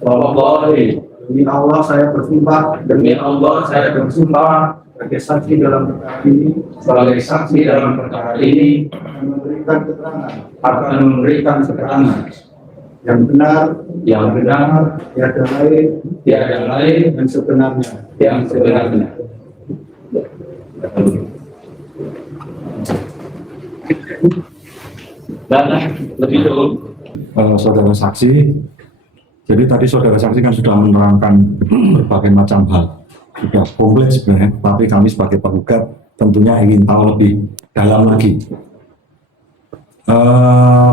Wallahi, demi Allah saya bersumpah sebagai saksi dalam perkara ini akan memberikan keterangan yang benar tiada lain yang sebenarnya. Dan lebih dulu saudara saksi, jadi tadi saudara saksi kan sudah menerangkan berbagai macam hal, sudah komplit sebenarnya, tapi kami sebagai penggugat tentunya ingin tahu lebih dalam lagi.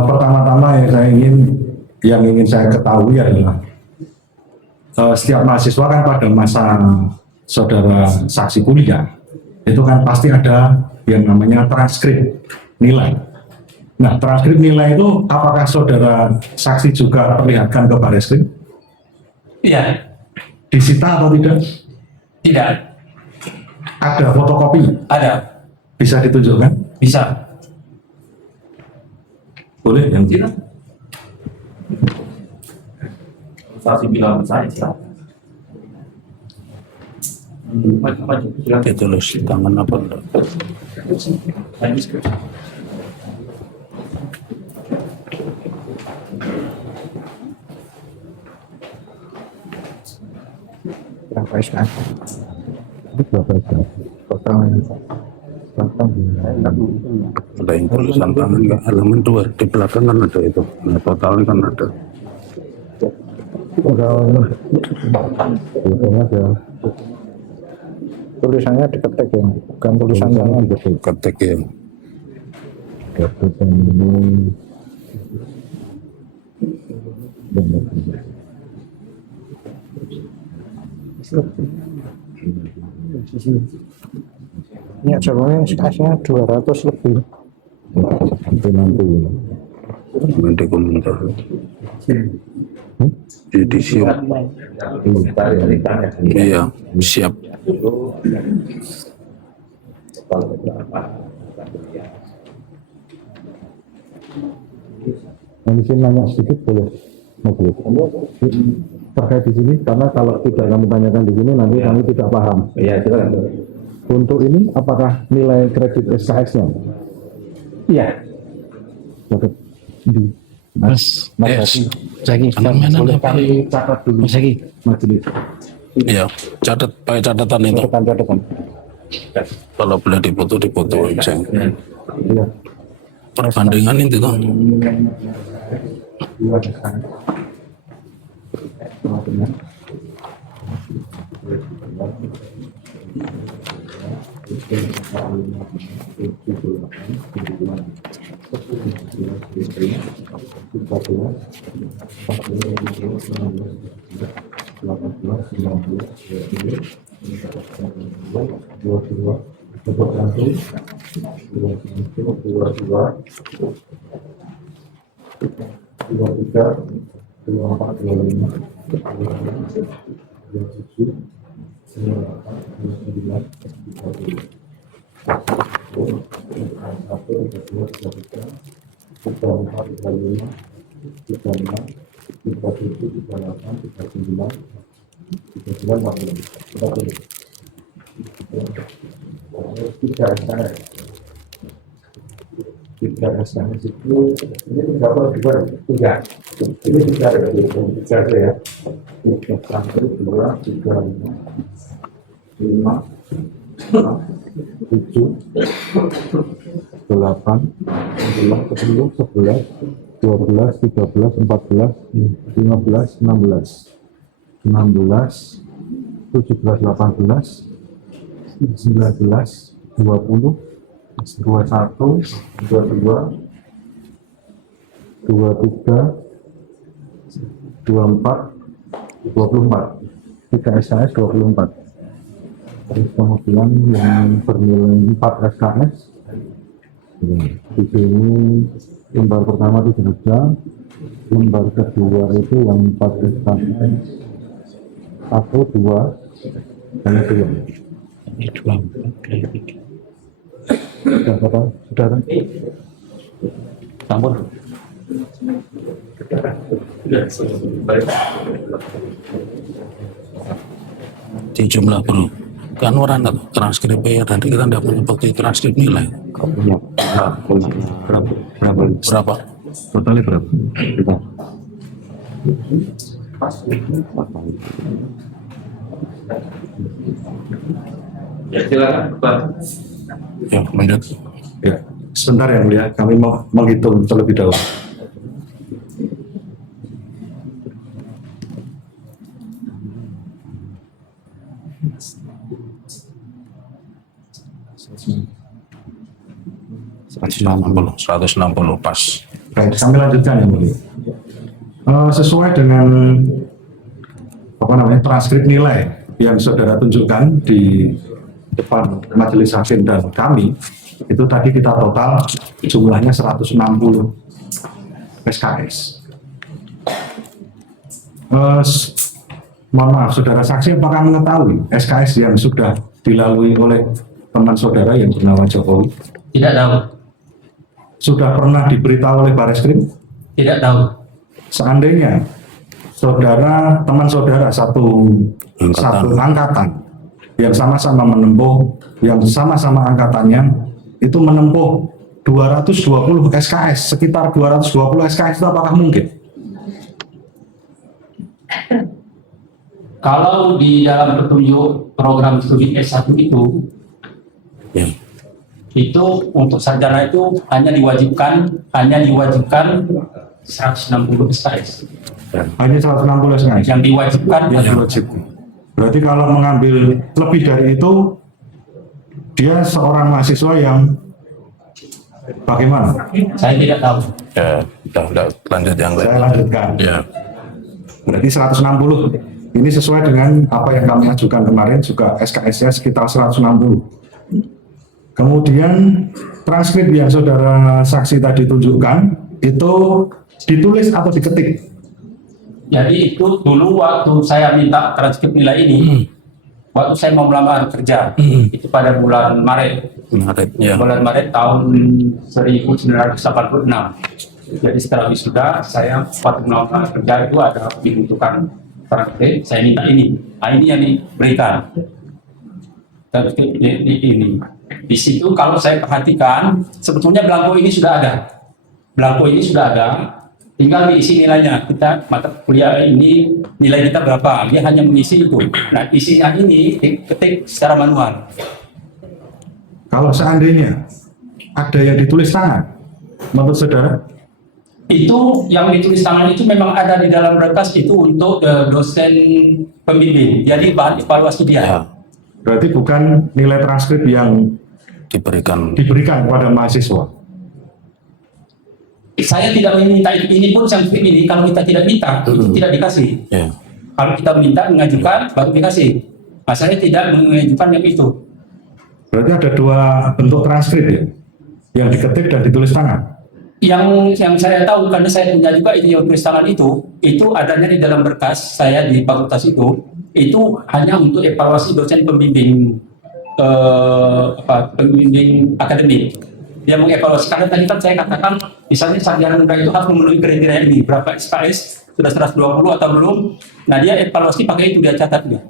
Pertama-tama yang ingin saya ketahui adalah setiap mahasiswa kan pada masa saudara saksi kuliah itu kan pasti ada yang namanya transkrip nilai. Nah, transkrip nilai itu apakah saudara saksi juga perlihatkan ke Bareskrim? Iya. Disita atau tidak? Tidak. Ada fotokopi? Ada. Bisa ditunjukkan? Bisa. Boleh yang tidak? Saksi bilang saya silakan. Itu tulis tangan apa enggak? Berapa SKS? Berapa SKS? Ada yang tulisan tangan nggak? Halaman 2 di belakang kan ada itu. Nah, totalnya kan ada. Tulisannya diketik ya, bukan tulisan tangan. Ketik ya. Ini jalurnya SKS-nya 200 lebih. Nanti komentar. Jadi siap. Iya, siap. Di sini nanya sedikit boleh? Terkait di sini, karena kalau tidak kami tanyakan di sini nanti kami tidak paham. Ya, silakan. Untuk ini, apakah nilai kredit SKS-nya? Iya. Mas Zaki, boleh kami catat dulu majelis. Iya, catat pakai catatan itu. Catatan. Kalau boleh dipoto aja. Iya. Perbandingan itu kan. Tiga SKS itu ini berapa juga tiga. Ini tiga ya, tiga satu dua tiga lima tujuh delapan sembilan sepuluh 11 12 13 14 15 16 17 18 19 20 21, 22, 23, 24, 24. 3 SKS 24. Terus kemudian yang bernilai 4 SKS. Di sini lembar pertama itu sudah, lembar kedua itu yang 4 SKS. 1, 2, dan 2. Sudah kan? Campur. Di jumlah bro. Kan orang transkripnya nanti kita tidak punya bukti transkrip nilai. Berapa? Totalnya berapa? Ya silakan Pak. Ya, lanjut. Ya, sebentar ya Mulia, kami mau menghitung terlebih dahulu. Seratus enam puluh pas. Baik, kami lanjutkan ya Mulia. Sesuai dengan transkrip nilai yang saudara tunjukkan di depan majelis hakim dan kami, itu tadi kita total jumlahnya 160 SKS. Mohon maaf, saudara saksi apakah mengetahui SKS yang sudah dilalui oleh teman saudara yang bernama Jokowi? Tidak tahu. Sudah pernah diberitahu oleh Bareskrim? Tidak tahu. Seandainya saudara, teman saudara satu angkatan yang sama-sama menempuh, yang sama-sama angkatannya itu menempuh 220 SKS, sekitar 220 SKS itu apakah mungkin? Kalau di dalam petunjuk program studi S1 itu, Ya. itu untuk sarjana itu hanya diwajibkan 160 SKS. Hanya 160 SKS Yang diwajibkan yang wajib. Berarti kalau mengambil lebih dari itu, dia seorang mahasiswa yang bagaimana? saya tidak tahu. Ya, udah lanjut yang lain. Saya lanjutkan. Ya. Berarti 160. Ini sesuai dengan apa yang kami ajukan kemarin, juga SKS-nya sekitar 160. Kemudian transkrip yang saudara saksi tadi tunjukkan itu ditulis atau diketik? Jadi itu dulu waktu saya minta transkrip nilai ini, waktu saya mau melamar kerja, itu pada bulan Maret. Ya. Bulan Maret tahun 1986. Jadi setelah wisuda, saya waktu melamar kerja itu ada dibutuhkan transkrip, saya minta ini. Nah, ini yang diberikan. Transkrip ini. Di situ kalau saya perhatikan, sebetulnya belangko ini sudah ada. Belangko ini sudah ada, tinggal diisi nilainya. Kita mata kuliah ini nilai kita berapa? Dia hanya mengisi itu. Nah, isinya ini diketik secara manual. Kalau seandainya ada yang ditulis tangan, menurut saudara? Itu yang ditulis tangan itu memang ada di dalam berkas itu untuk dosen pembimbing. Jadi bahan evaluasi dia. Ya. Berarti bukan nilai transkrip yang Diberikan. kepada mahasiswa. Saya tidak meminta itu. Ini pun transkrip ini kalau kita tidak minta itu tidak dikasih. Ya. Kalau kita minta mengajukan baru dikasih. Nah, saya tidak mengajukan yang itu. Berarti ada dua bentuk transkrip ya, yang diketik dan ditulis tangan. Yang saya tahu karena saya punya juga itu yang tulis tangan itu adanya di dalam berkas saya di fakultas itu hanya untuk evaluasi dosen pembimbing pembimbing akademik. Dia mengevaluasi karena tadi kan saya katakan misalnya sarjana muda itu harus memenuhi kriteria ini, berapa SKS sudah 120 atau belum. Nah, dia evaluasi pakai itu, dia catat dia.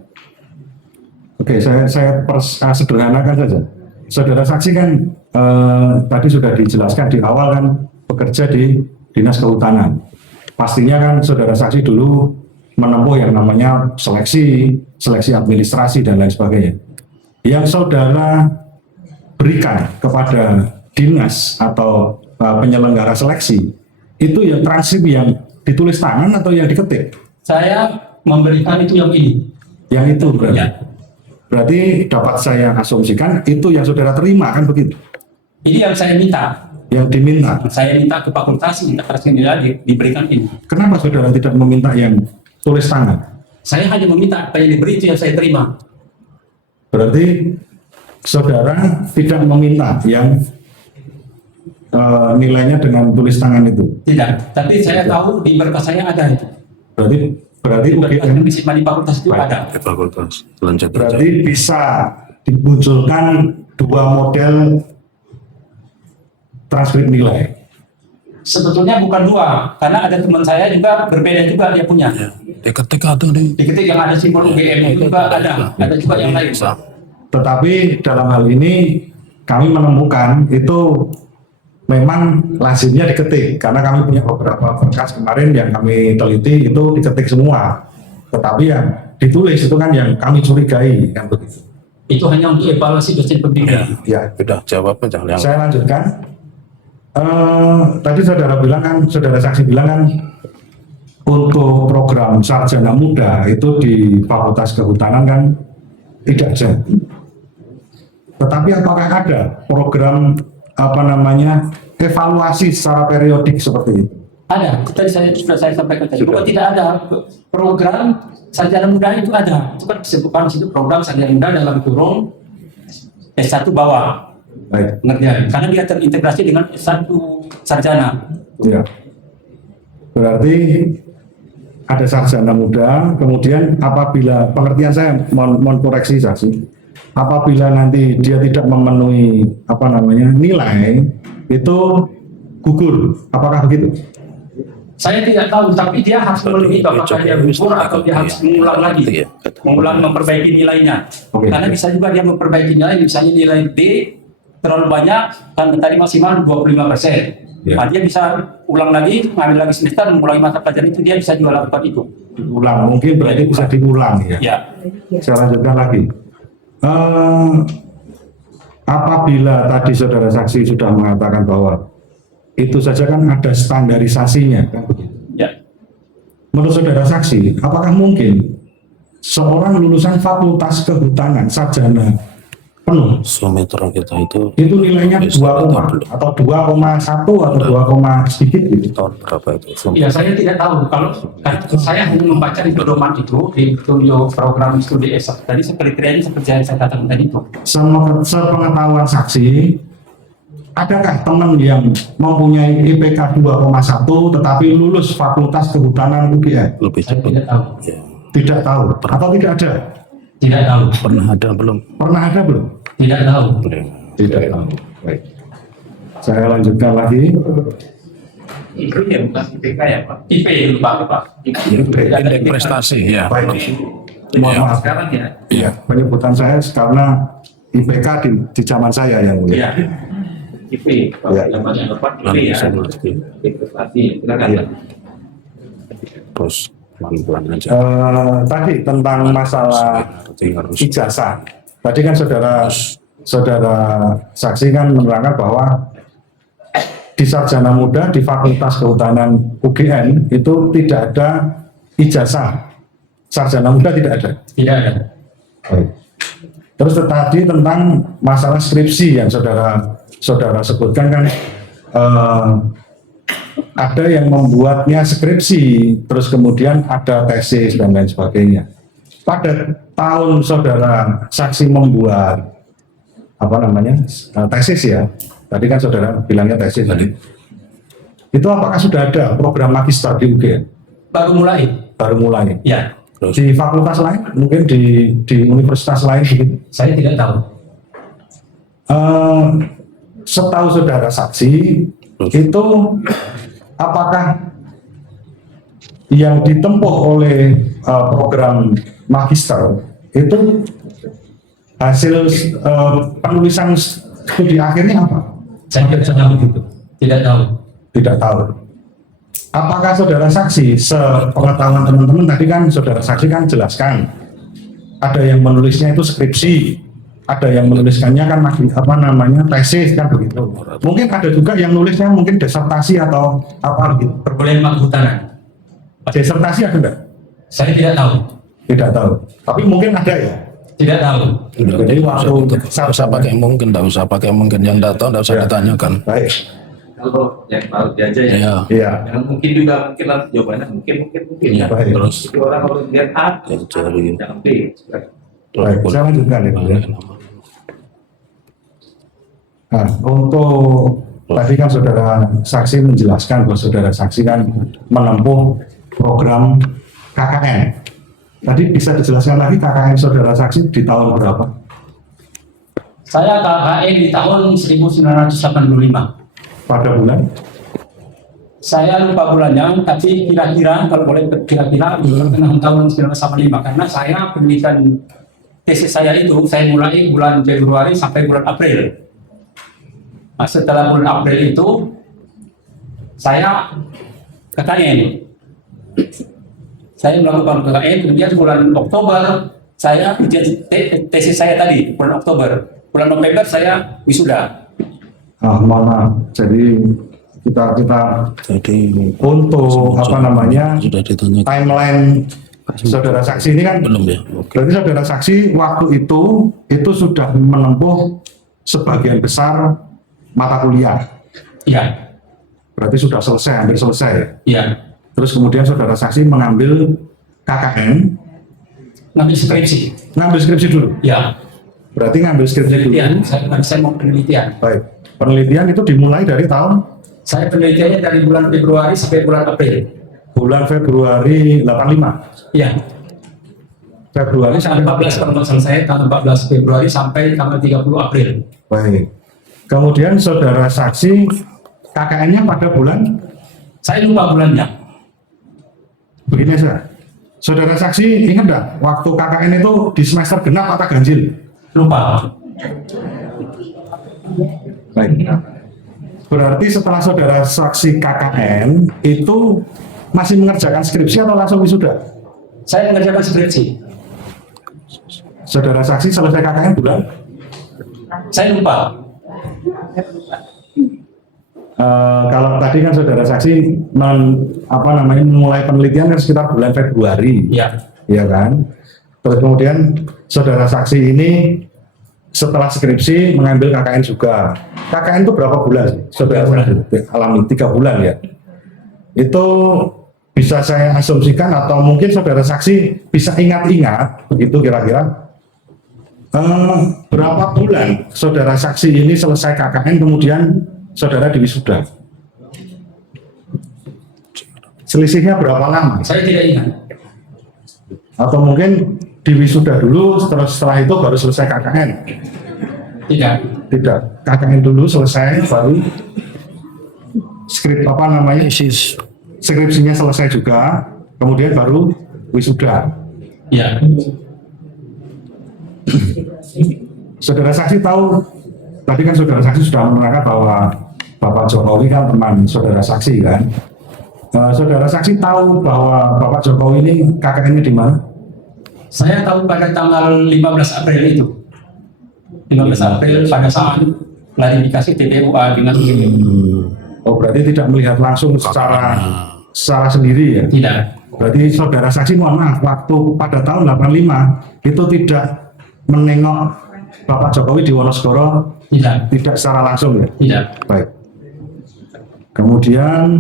Oke, saya sederhanakan saja. Saudara saksi kan tadi sudah dijelaskan di awal kan bekerja di Dinas Kehutanan. Pastinya kan saudara saksi dulu menempuh yang namanya seleksi administrasi dan lain sebagainya. Yang saudara berikan kepada dinas atau penyelenggara seleksi itu yang transkrip yang ditulis tangan atau yang diketik? Saya memberikan itu yang ini. Yang itu berarti. Ya. Berarti dapat saya asumsikan itu yang saudara terima kan begitu? Ini yang saya minta. Yang diminta. Saya minta ke fakultas, minta transkrip nilai diberikan ini. Kenapa saudara tidak meminta yang tulis tangan? Saya hanya meminta apa yang diberi itu yang saya terima. Berarti saudara tidak meminta yang nilainya dengan tulis tangan itu. Tidak, tapi saya tahu di berkas saya ada itu. Berarti Di berkas UGM yang disimpan di fakultas itu Baik. ada. Di fakultas. Lanjut. berarti bisa dimunculkan dua model transkrip nilai. sebetulnya bukan 2, karena ada teman saya juga berbeda juga dia punya. Ya. Diketik atau di Diketik yang ada simbol UGM itu juga ada juga yang lain. Tetapi dalam hal ini kami menemukan itu memang lazimnya diketik karena kami punya beberapa berkas kemarin yang kami teliti itu diketik semua. Tetapi yang ditulis itu kan yang kami curigai kan begitu. Itu hanya untuk evaluasi dosen pembimbing. Ya, sudah jawab aja yang saya lanjutkan. Tadi saudara bilang kan, saudara saksi bilang kan untuk program sarjana muda itu di Fakultas Kehutanan kan tidak ada. Tetapi apakah ada program evaluasi secara periodik seperti itu? Ada, tadi sudah saya sampaikan tadi. Bukan tidak ada program sarjana muda itu ada. Itu kan disebutkan di situ program sarjana muda dalam kurung S1 bawah. Baik. Pengertian. Karena dia terintegrasi dengan S1 sarjana. Ya. Berarti ada sarjana muda, kemudian apabila pengertian saya mohon koreksi saksi, apabila nanti dia tidak memenuhi nilai itu gugur, apakah begitu? Saya tidak tahu, tapi dia harus memenuhi apakah dia gugur atau dia harus mengulang lagi, memperbaiki nilainya. Oke. Karena bisa juga dia memperbaiki nilai, misalnya nilai B terlalu banyak, kan tadi maksimal 25%. Ya. Nah, dia bisa ulang lagi, ngambil lagi semester, mengulangi mata pelajaran itu, dia bisa juga lakukan itu. Diulang, mungkin berarti bisa diulang ya. Ya. Saya lanjutkan lagi. Apabila tadi saudara saksi sudah mengatakan bahwa itu saja kan ada standarisasinya kan begitu. Ya. Menurut saudara saksi, apakah mungkin seorang lulusan Fakultas Kehutanan sarjana penuh Sumetro kita itu nilainya 2, atau 2,1 atau 2, sedikit gitu? tahun berapa itu? Ya, saya tidak tahu. Kalau karena saya hanya membaca di pedoman itu di studio program studi S1 tadi, kriterianya seperti yang saya katakan tadi itu. Sepengetahuan saksi, adakah teman yang mempunyai IPK 2,1 tetapi lulus Fakultas Kehutanan UGM? Lebih Saya cepat. tidak tahu. Ya. Tidak tahu atau tidak ada? Tidak tahu. Pernah ada belum? Pernah ada belum? Tidak tahu. Belum. Tidak tahu. Baik. Saya lanjutkan lagi. Itu ya bukan IPK ya Pak. IP lupa Pak. Indeks prestasi ya. Baik. Mohon Ya. maaf. Sekarang ya. Iya, penyebutan saya karena IPK di zaman saya yang mulia. Iya. IP. Ya. Namanya apa? IP Lalu ya. saya lagi. Prestasi. Silakan. Iya. Terus pelan-pelan aja. Tadi tentang masalah Berarti harus ijazah. Tadi kan saudara saksi kan menerangkan bahwa di sarjana muda di Fakultas Kehutanan UGM itu tidak ada ijazah. Sarjana muda tidak ada. Tidak ada. Baik. Terus tadi tentang masalah skripsi yang saudara sebutkan kan ada yang membuatnya skripsi, terus kemudian ada tesis dan lain sebagainya. Pada tahun saudara saksi membuat tesis ya, tadi kan saudara bilangnya tesis tadi. Itu apakah sudah ada program magister di UGM? Baru mulai. Baru mulai. Ya. Di fakultas lain, mungkin di universitas lain begitu. Saya tidak tahu. Setahu saudara saksi itu apakah yang ditempuh oleh program magister itu hasil penulisan studi akhirnya apa? Saya tidak tahu itu. Tidak tahu. Tidak tahu. Apakah saudara saksi sepengetahuan teman-teman tadi kan saudara saksi kan jelaskan ada yang menulisnya itu skripsi, ada yang menuliskannya kan tesis kan begitu. Mungkin ada juga yang nulisnya mungkin disertasi atau apa gitu. Perkuliahan kehutanan. Disertasi ada enggak? Saya tidak tahu. Tidak tahu. Tapi mungkin ada ya. Tidak tahu. Jadi waktu Tidak usah pakai mungkin, tidak usah pakai mungkin, yang tidak tahu tidak usah Ya. ditanyakan. Baik. Kalau yang tahu dia aja ya. Iya. Iya. Yang mungkin juga mungkin lah jawabannya mungkin Iya. ya. Baik. Terus Jadi orang kalau lihat A, yang cari. jangan B. Baik, saya lanjutkan ya, Bu, ya. Nah, untuk tadi kan saudara saksi menjelaskan bahwa saudara saksi kan menempuh program KKN. Tadi bisa dijelaskan lagi KKN saudara saksi di tahun berapa? Saya KKN di tahun 1985. Pada bulan? Saya lupa bulannya, tapi kira-kira kalau boleh kira-kira tengah tahun 1985, karena saya penelitian tesis saya itu saya mulai bulan Februari sampai bulan April. Nah, setelah bulan April itu saya KKN. Saya melakukan KKN, kemudian bulan Oktober saya tesis saya tadi bulan Oktober. Bulan November saya wisuda. Mohon maaf. Jadi kita Jadi untuk apa namanya sudah ditanya timeline saudara saksi ini kan belum ya? Oke. berarti saudara saksi waktu itu sudah menempuh sebagian besar mata kuliah. Iya, Berarti sudah selesai, hampir selesai. iya. Terus kemudian saudara saksi mengambil KKN, Ngambil skripsi. ngambil skripsi dulu. Ya, Berarti ngambil skripsi dulu. penelitian. Saya mau penelitian. Baik. Penelitian itu dimulai dari tahun Saya penelitiannya dari bulan Februari sampai bulan April. bulan Februari 85. Iya. Februari Tanggal sampai 14 kalau nggak salah saya tanggal 14 Februari sampai tanggal 30 April. Baik. Kemudian saudara saksi KKN-nya pada bulan Saya lupa bulannya. begini saja. Saudara saksi ingat enggak waktu KKN itu di semester genap atau ganjil? Lupa. Baik. Berarti setelah saudara saksi KKN itu masih mengerjakan skripsi atau langsung wisuda? Saya mengerjakan skripsi. Saudara saksi selesai KKN bulan? Saya lupa. Kalau tadi kan saudara saksi mulai penelitian kan sekitar bulan Februari, Iya. ya kan? Terus kemudian saudara saksi ini setelah skripsi mengambil KKN juga. KKN itu berapa bulan sih? Saudara alami 3 bulan ya. Itu bisa saya asumsikan atau mungkin saudara saksi bisa ingat-ingat begitu kira-kira berapa bulan saudara saksi ini selesai KKN kemudian saudara diwisuda. Selisihnya berapa lama? Saya tidak ingat. Atau mungkin diwisuda dulu, terus setelah itu baru selesai KKN? Tidak. Tidak, KKN dulu selesai, baru skripsinya selesai juga, kemudian baru wisuda. Iya. Saudara saksi tahu, tadi kan saudara saksi sudah menerangkan bahwa Bapak Jokowi kan teman saudara saksi kan. Saudara saksi tahu bahwa Bapak Jokowi ini KKN-nya di mana? Saya tahu pada tanggal 15 April itu. 15 April pada saat klarifikasi TPUA dengan Oh, berarti tidak melihat langsung secara sendiri ya? Tidak. Berarti saudara saksi mohon maaf, waktu pada tahun 85 itu tidak menengok Bapak Jokowi di Wonosegoro, tidak secara langsung ya? Tidak. Baik. Kemudian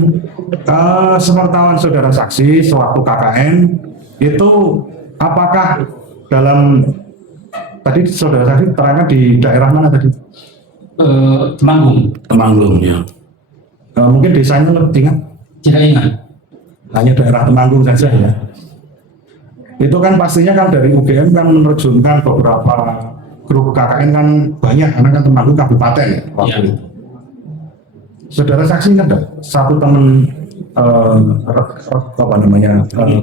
sepengetahuan saudara saksi sewaktu KKN itu apakah dalam tadi saudara saksi terangkan di daerah mana tadi? Temanggung. Temanggung ya. Mungkin desanya lebih ingat? Tidak ingat. Hanya daerah Temanggung saja ya. Itu kan pastinya kan dari UGM kan menerjunkan beberapa grup KKN kan banyak karena kan Temanggung kabupaten ya waktu itu. Saudara saksi ingat enggak satu teman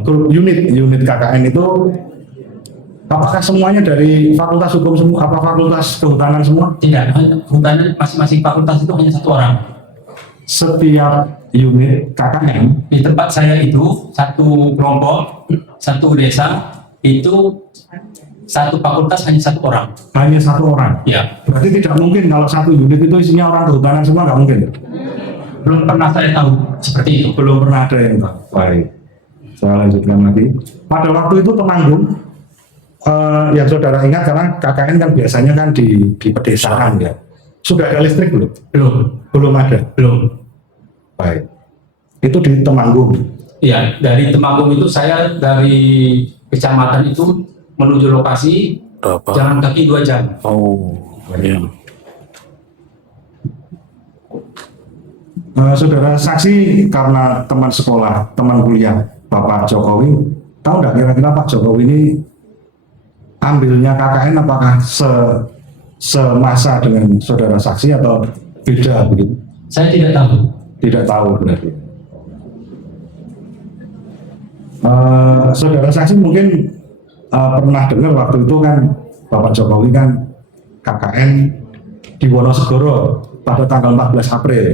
grup unit KKN itu apakah semuanya dari fakultas hukum semua, apa fakultas kehutanan semua? Tidak. Kehutanan masing-masing fakultas itu hanya 1 orang. Setiap unit KKN Di tempat saya itu satu kelompok, satu desa itu satu fakultas hanya 1 orang. hanya 1 orang. Ya. Berarti tidak mungkin kalau satu unit itu isinya orang kehutanan semua, nggak mungkin. Belum pernah saya tahu seperti itu. Belum pernah ada yang tahu. Baik. Saya lanjutkan lagi. Pada waktu itu Temanggung, yang saudara ingat karena KKN kan biasanya kan di pedesaan ya. Sudah ada listrik belum? Belum ada. Belum. Baik. Itu di Temanggung. Iya, dari Temanggung itu saya dari kecamatan itu menuju lokasi Berapa? jalan kaki 2 jam. Oh, iya. Saudara saksi karena teman sekolah, teman kuliah Bapak Jokowi, tahu nggak kira-kira Pak Jokowi ini ambilnya KKN apakah semasa dengan saudara saksi atau beda begitu? Saya tidak tahu. Tidak tahu berarti. Saudara saksi mungkin pernah dengar waktu itu kan Bapak Jokowi kan KKN di Wonosegoro pada tanggal 14 April.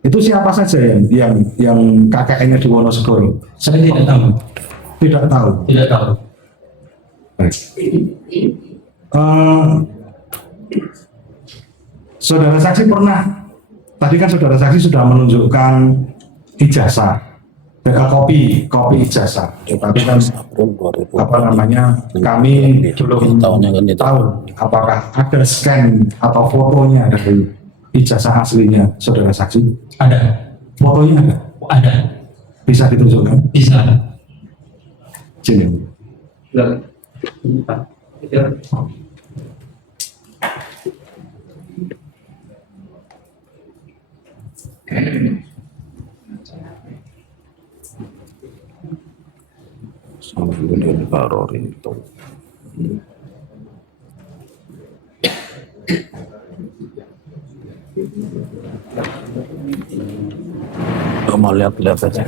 Itu siapa saja yang KKN-nya di Wonosegoro? Saya tidak tahu. Tidak tahu. Tidak tahu. Baik. Saudara saksi pernah, tadi kan saudara saksi sudah menunjukkan ijazah, kopi ijazah, tetapi kan apa namanya kami belum tahu apakah ada scan atau fotonya dari ijazah aslinya saudara saksi. Ada. Fotonya ada? Ada. Bisa ditunjukkan? Bisa. Sini. Sambil Karori itu. Mau lihat saja.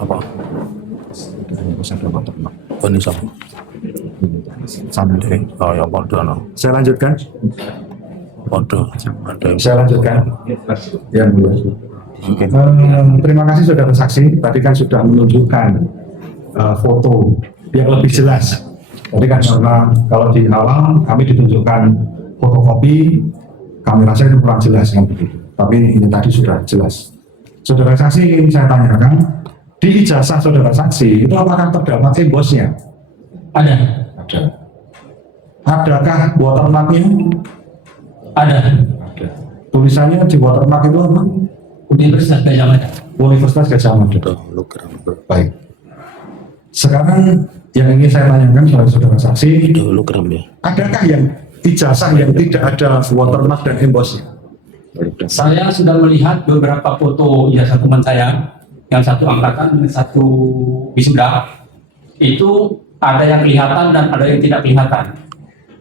Apa? Ini siapa? Sambil. Oh ya, Polda. Saya lanjutkan. Polda. Saya lanjutkan. Ya, Bu. Terima kasih saudara saksi. Tadi kan sudah menunjukkan foto yang lebih jelas. Tadi kan karena kalau di awal kami ditunjukkan fotokopi, kami rasa itu kurang jelas kan begitu. Tapi ini tadi sudah jelas. Saudara saksi ingin saya tanyakan, di ijazah saudara saksi itu apakah terdapat embosnya? Ada. Ada. Adakah watermarknya? Ada. Ada. Tulisannya di watermark itu apa? Universitas Gajah Mada. Universitas Gajah Mada. Hologram. Baik. Sekarang yang ingin saya tanyakan kepada saudara saksi, Itu hologram ya. adakah yang ijazah yang tidak ada watermark dan embossnya? Saya sudah melihat beberapa foto ijazah teman saya, yang satu angkatan dan satu wisuda. Itu ada yang kelihatan dan ada yang tidak kelihatan.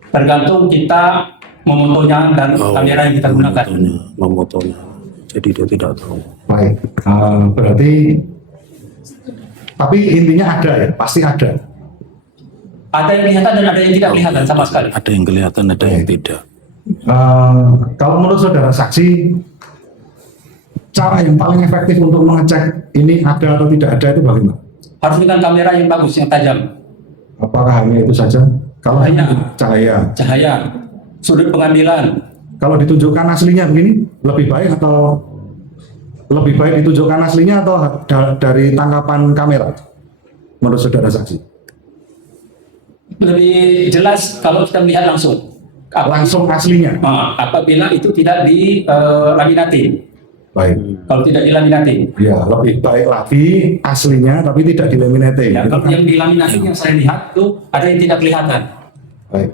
Tergantung kita memotonya dan kamera yang kita gunakan. Memotonya. Jadi dia tidak tahu. Baik. Berarti, tapi intinya ada ya, pasti ada. Ada yang kelihatan dan ada yang tidak kelihatan sama sekali. Ada yang kelihatan, ada yang tidak. Kalau menurut saudara saksi, cara yang paling efektif untuk mengecek ini ada atau tidak ada itu bagaimana? Harus dengan kamera yang bagus, yang tajam. Apakah hanya itu saja? Kalau Hanya. cahaya, Sudut pengambilan. kalau ditunjukkan aslinya begini, lebih baik ditunjukkan aslinya atau dari tangkapan kamera? Menurut saudara saksi? Lebih jelas kalau kita melihat langsung. Langsung aslinya? Apabila itu tidak dilaminatin. Baik. Kalau tidak dilaminatin. Ya, lebih baik lagi aslinya tapi tidak dilaminate. Ya, Itu kalau kan? yang dilaminatin yang saya lihat itu ada yang tidak kelihatan. Baik.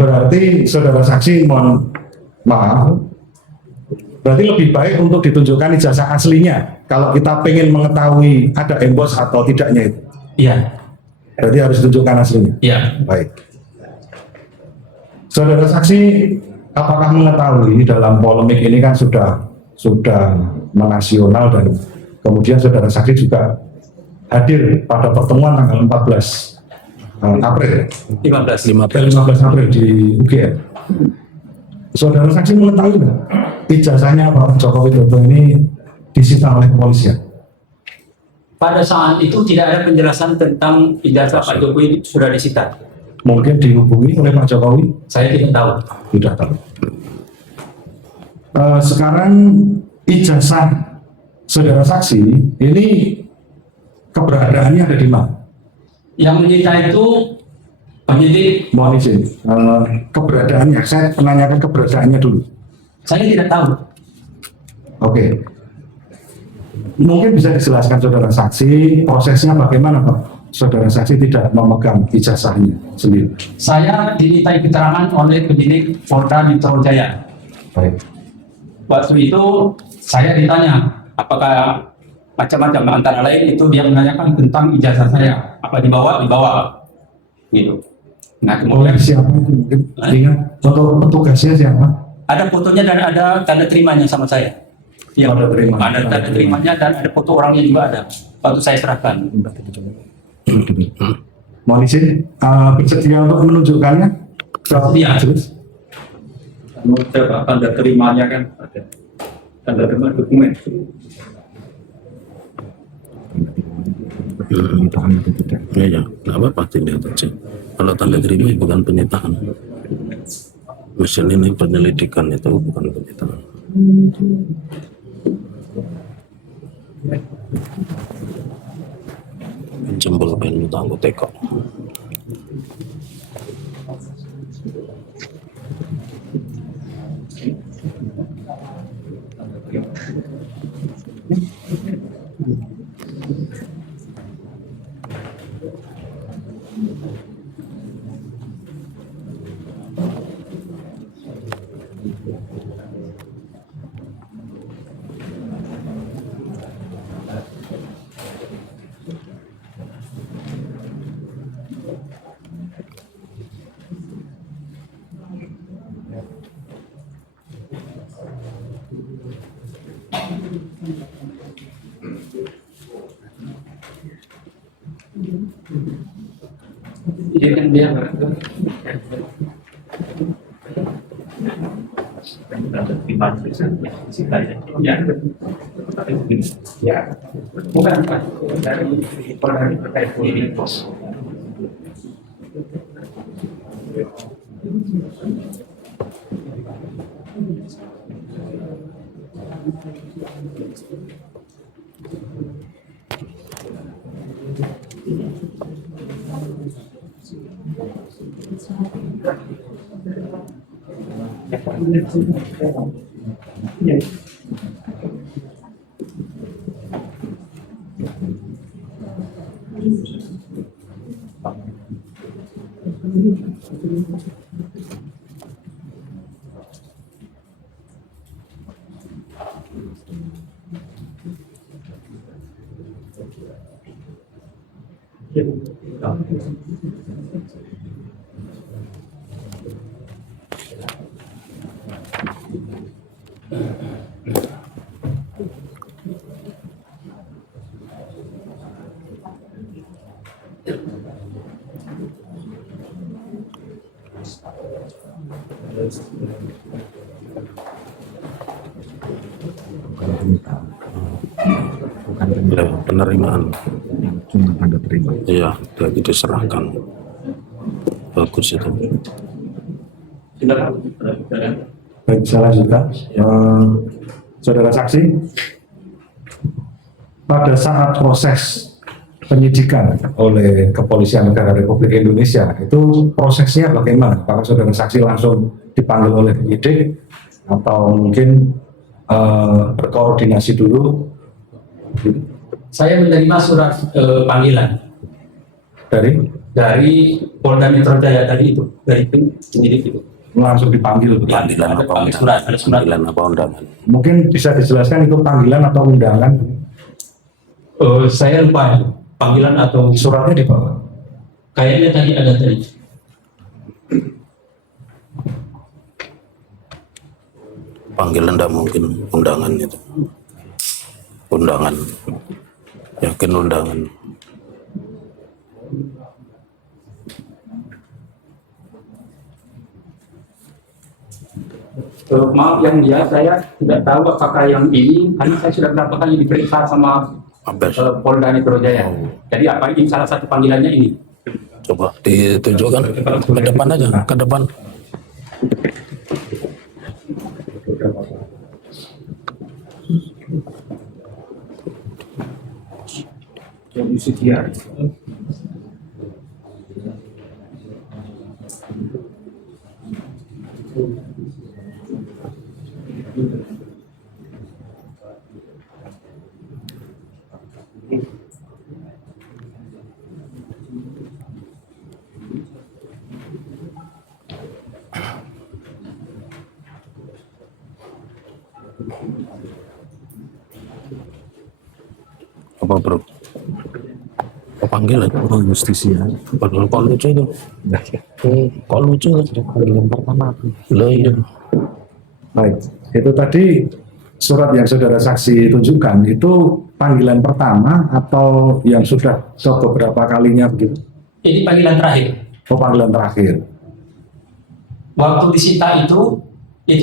Berarti saudara saksi mohon maaf. Berarti lebih baik untuk ditunjukkan ijazah aslinya kalau kita pengen mengetahui ada emboss atau tidaknya itu. Iya. Berarti harus ditunjukkan aslinya. Iya. Baik. Saudara saksi, apakah mengetahui dalam polemik ini kan sudah menasional dan kemudian saudara saksi juga hadir pada pertemuan tanggal 14 April 15. 15 April di UGM. Saudara saksi mengetahui nggak ijazahnya Pak Joko Widodo ini disita oleh kepolisian? Pada saat itu tidak ada penjelasan tentang ijazah Pak Jokowi sudah disita. Mungkin dihubungi oleh Pak Jokowi? Saya tidak tahu. Tidak tahu. Sekarang ijazah saudara saksi ini keberadaannya ada di mana? Yang menyita itu penyidik. Mohon izin, keberadaannya, saya menanyakan keberadaannya dulu. Saya tidak tahu. Oke. Mungkin bisa dijelaskan saudara saksi prosesnya bagaimana Pak? Saudara saksi tidak memegang ijazahnya sendiri. Saya dimintai keterangan oleh penyidik Polda Metro Jaya. Baik. Waktu itu saya ditanya apakah macam-macam, antara lain itu dia menanyakan tentang ijazah saya, apa dibawa gitu. Nah Oleh kemudian siapa itu mungkin ingat untuk petugasnya siapa? ada fotonya dan ada tanda terimanya sama saya. Ya, Tanda terima. ada tanda terimanya dan ada foto orangnya juga ada. Waktu saya serahkan. Mohon izin, bersedia untuk menunjukkannya? Bersedia. Terus? Coba tanda terimanya kan ada. Tanda terima dokumen. Ya, nggak apa-apa dilihat aja. Kalau tanda terima bukan penyitaan. Mesin ini penyelidikan itu bukan penyitaan. Jempol pengen minta anggota teko. Dia kan dia ya, bukan dari orang terkait politik pos. Penerimaan. Cuma tanda terima. Iya, jadi diserahkan. Bagus itu. Baik, saya lanjutkan. Saudara saksi, pada saat proses penyidikan oleh Kepolisian Negara Republik Indonesia, itu prosesnya bagaimana? Apakah saudara saksi langsung dipanggil oleh penyidik atau mungkin berkoordinasi dulu? Saya menerima surat panggilan dari Polda Metro Jaya tadi itu, dari penyidik itu. Langsung dipanggil? Panggilan Ada apa undangan? surat, ada surat. Panggilan apa undangan? Mungkin bisa dijelaskan itu panggilan atau undangan? Saya lupa itu, panggilan atau Suratnya di bawah. kayaknya tadi ada tadi. Panggilan tidak mungkin, undangan itu. Undangan. Yakin undangan. Maaf yang mulia, saya tidak tahu apakah yang ini, karena saya sudah berapa kali diperiksa sama Abes. Polda Metro Jaya. Jadi apa ini salah satu panggilannya ini? Coba ditunjukkan ke depan aja, ke depan. Jadi sekian. Apa bro? Apa panggilan? Oh, justisia. Padahal kok lucu itu. Kok lucu kan? Panggilan pertama. Lah iya. Baik, itu tadi surat yang saudara saksi tunjukkan itu panggilan pertama atau yang sudah beberapa kalinya begitu? Ini panggilan terakhir. Oh, panggilan terakhir. Waktu disita itu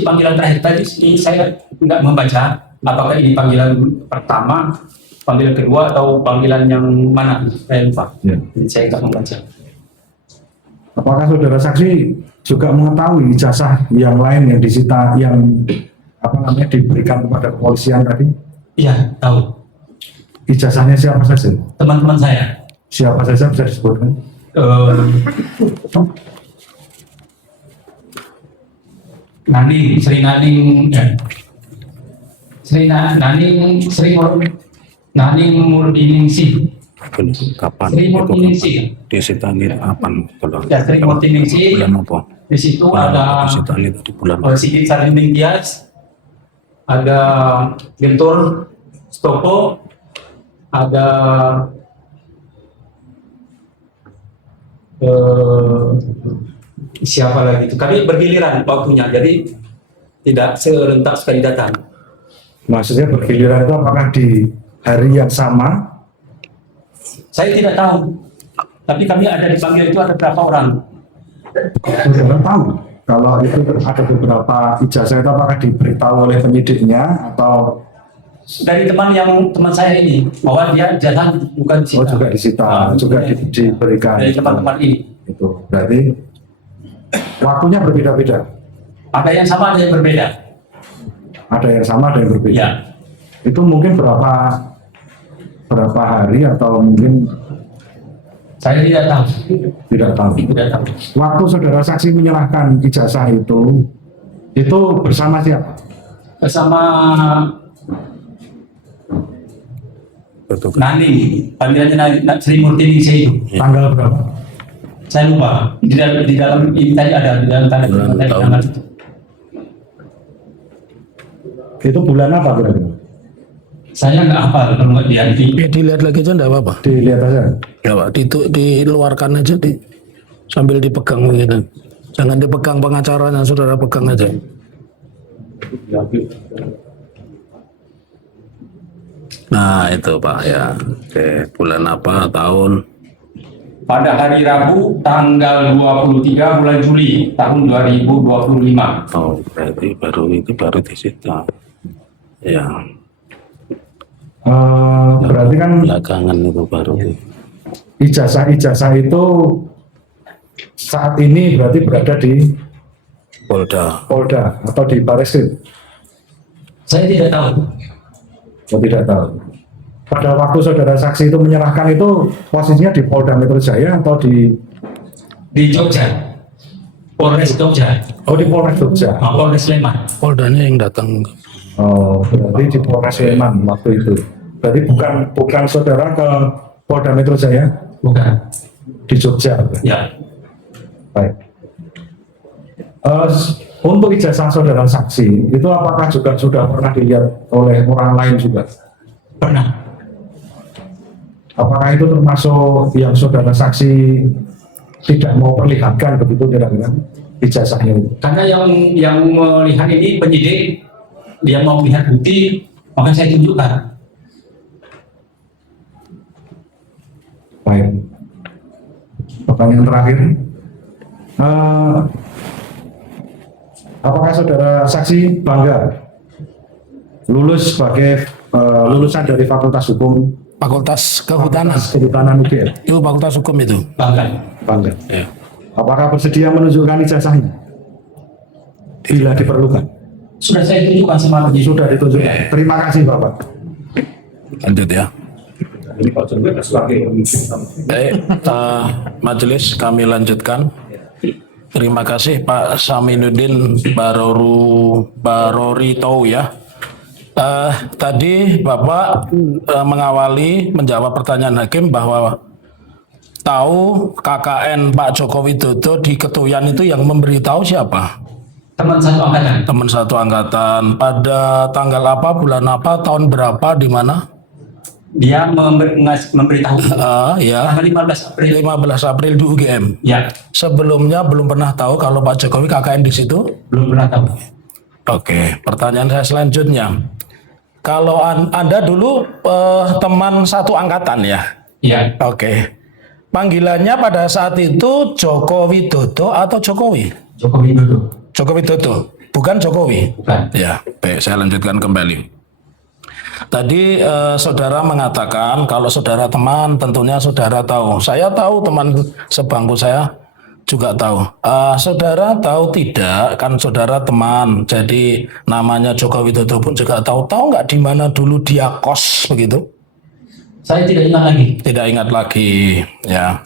panggilan terakhir. Tadi ini saya nggak membaca apakah ini panggilan pertama, panggilan kedua atau panggilan yang mana? Saya lupa. Ya. Saya nggak membaca. Apakah saudara saksi juga mengetahui ijazah yang lain yang disita yang diberikan kepada kepolisian tadi? Iya, tahu. Ijazahnya siapa saja? Teman-teman saya. Siapa saja bisa disebutkan? Naning, Sri Naning, Naning Murdiningsih. Kapan Sri itu Murdiningsih. disita kapan? Kalau Ya, Sri Murdiningsih. bulan apa? Di situ ada Disita itu bulan Sigit Sarinding Tias, ada Gentur Stopo, ada siapa lagi itu? Kami bergiliran waktunya, jadi tidak serentak sekali datang. Maksudnya bergiliran itu apakah di hari yang sama? Saya tidak tahu, tapi kami ada dipanggil itu ada berapa orang? Saudara tahu kalau itu ada beberapa ijazah itu apakah diberitahu oleh penyidiknya atau Dari teman saya ini, bahwa dia jalan bukan disita. juga disita, juga diberikan. Dari teman-teman ini. Itu berarti waktunya berbeda-beda. Ada yang sama, ada yang berbeda. Ada yang sama, ada yang berbeda. Ya. Itu mungkin berapa hari atau mungkin Saya tidak tahu. tidak tahu. Tidak tahu. Waktu saudara saksi menyerahkan ijazah itu bersama siapa? Bersama Betul. Naning, panggilannya Sri Murtiningsih itu. Tanggal berapa? Saya lupa. Di dalam ini tadi ada di dalam tanda Bulan tanda tahun. tangan itu. Itu bulan apa kira-kira? Saya nggak hafal kalau nggak dia itu. Ya dilihat lagi aja enggak apa-apa. Dilihat aja. Ya Pak, diluarkan aja sambil dipegang begitu. Jangan dipegang pengacaranya, saudara pegang aja. Nah itu Pak ya. Oke, bulan apa, tahun? Pada hari Rabu tanggal 23 bulan Juli tahun 2025. Oh berarti baru disita. Ya, Berarti kan belakangan itu baru. ijazah itu saat ini berarti berada di Polda atau di Bareskrim? Saya tidak tahu. Saya tidak tahu. Pada waktu saudara saksi itu menyerahkan itu posisinya di Polda Metro Jaya atau di Jogja. Polres Jogja. Oh, di Polres Jogja. Polres Sleman. Poldanya yang datang. Oh, berarti di Polres Sleman waktu itu. Berarti bukan saudara ke Polda Metro Jaya Bukan. di Jogja. Ya. Baik. Untuk ijazah saudara saksi itu apakah juga sudah pernah dilihat oleh orang lain juga? Pernah. Apakah itu termasuk yang saudara saksi tidak mau perlihatkan begitu kira-kira ijazahnya itu? Karena yang melihat ini penyidik, dia mau lihat bukti, maka saya tunjukkan. Baik. Pertanyaan terakhir. Apakah saudara saksi bangga lulus sebagai lulusan dari Fakultas Hukum Fakultas Kehutanan. Kehutanan UGM? Itu Fakultas Hukum itu. Bangga. Bangga. Ya. Apakah bersedia menunjukkan ijazahnya bila diperlukan? Sudah saya tunjukkan sama penyidik. Sudah ditunjukkan. Terima kasih Bapak. Lanjut ya. Ini Pak Jokowi sebagai Baik, majelis kami lanjutkan. Terima kasih Pak Saminuddin Barorito ya. Tadi Bapak mengawali menjawab pertanyaan hakim bahwa tahu KKN Pak Joko Widodo di Ketuyan itu yang memberitahu siapa? Teman satu angkatan. Teman satu angkatan. Pada tanggal apa, bulan apa, tahun berapa, di mana? Dia memberitahu Ya, tanggal 15 April. 15 April di UGM. Ya, Sebelumnya belum pernah tahu kalau Pak Jokowi KKN di situ. belum pernah tahu. Oke, pertanyaan saya selanjutnya. Kalau Anda dulu teman satu angkatan ya? Ya, Oke. Panggilannya pada saat itu Joko Widodo atau Jokowi? Joko Widodo. Joko Widodo, bukan Jokowi. Bukan. Ya, baik, saya lanjutkan kembali. Tadi saudara mengatakan kalau saudara teman tentunya saudara tahu. Saya tahu, teman sebangku saya juga tahu. Saudara tahu tidak? Kan saudara teman. Jadi namanya Joko Widodo pun juga tahu. Tahu nggak di mana dulu dia kos begitu? Saya tidak ingat lagi. Tidak ingat lagi. Ya.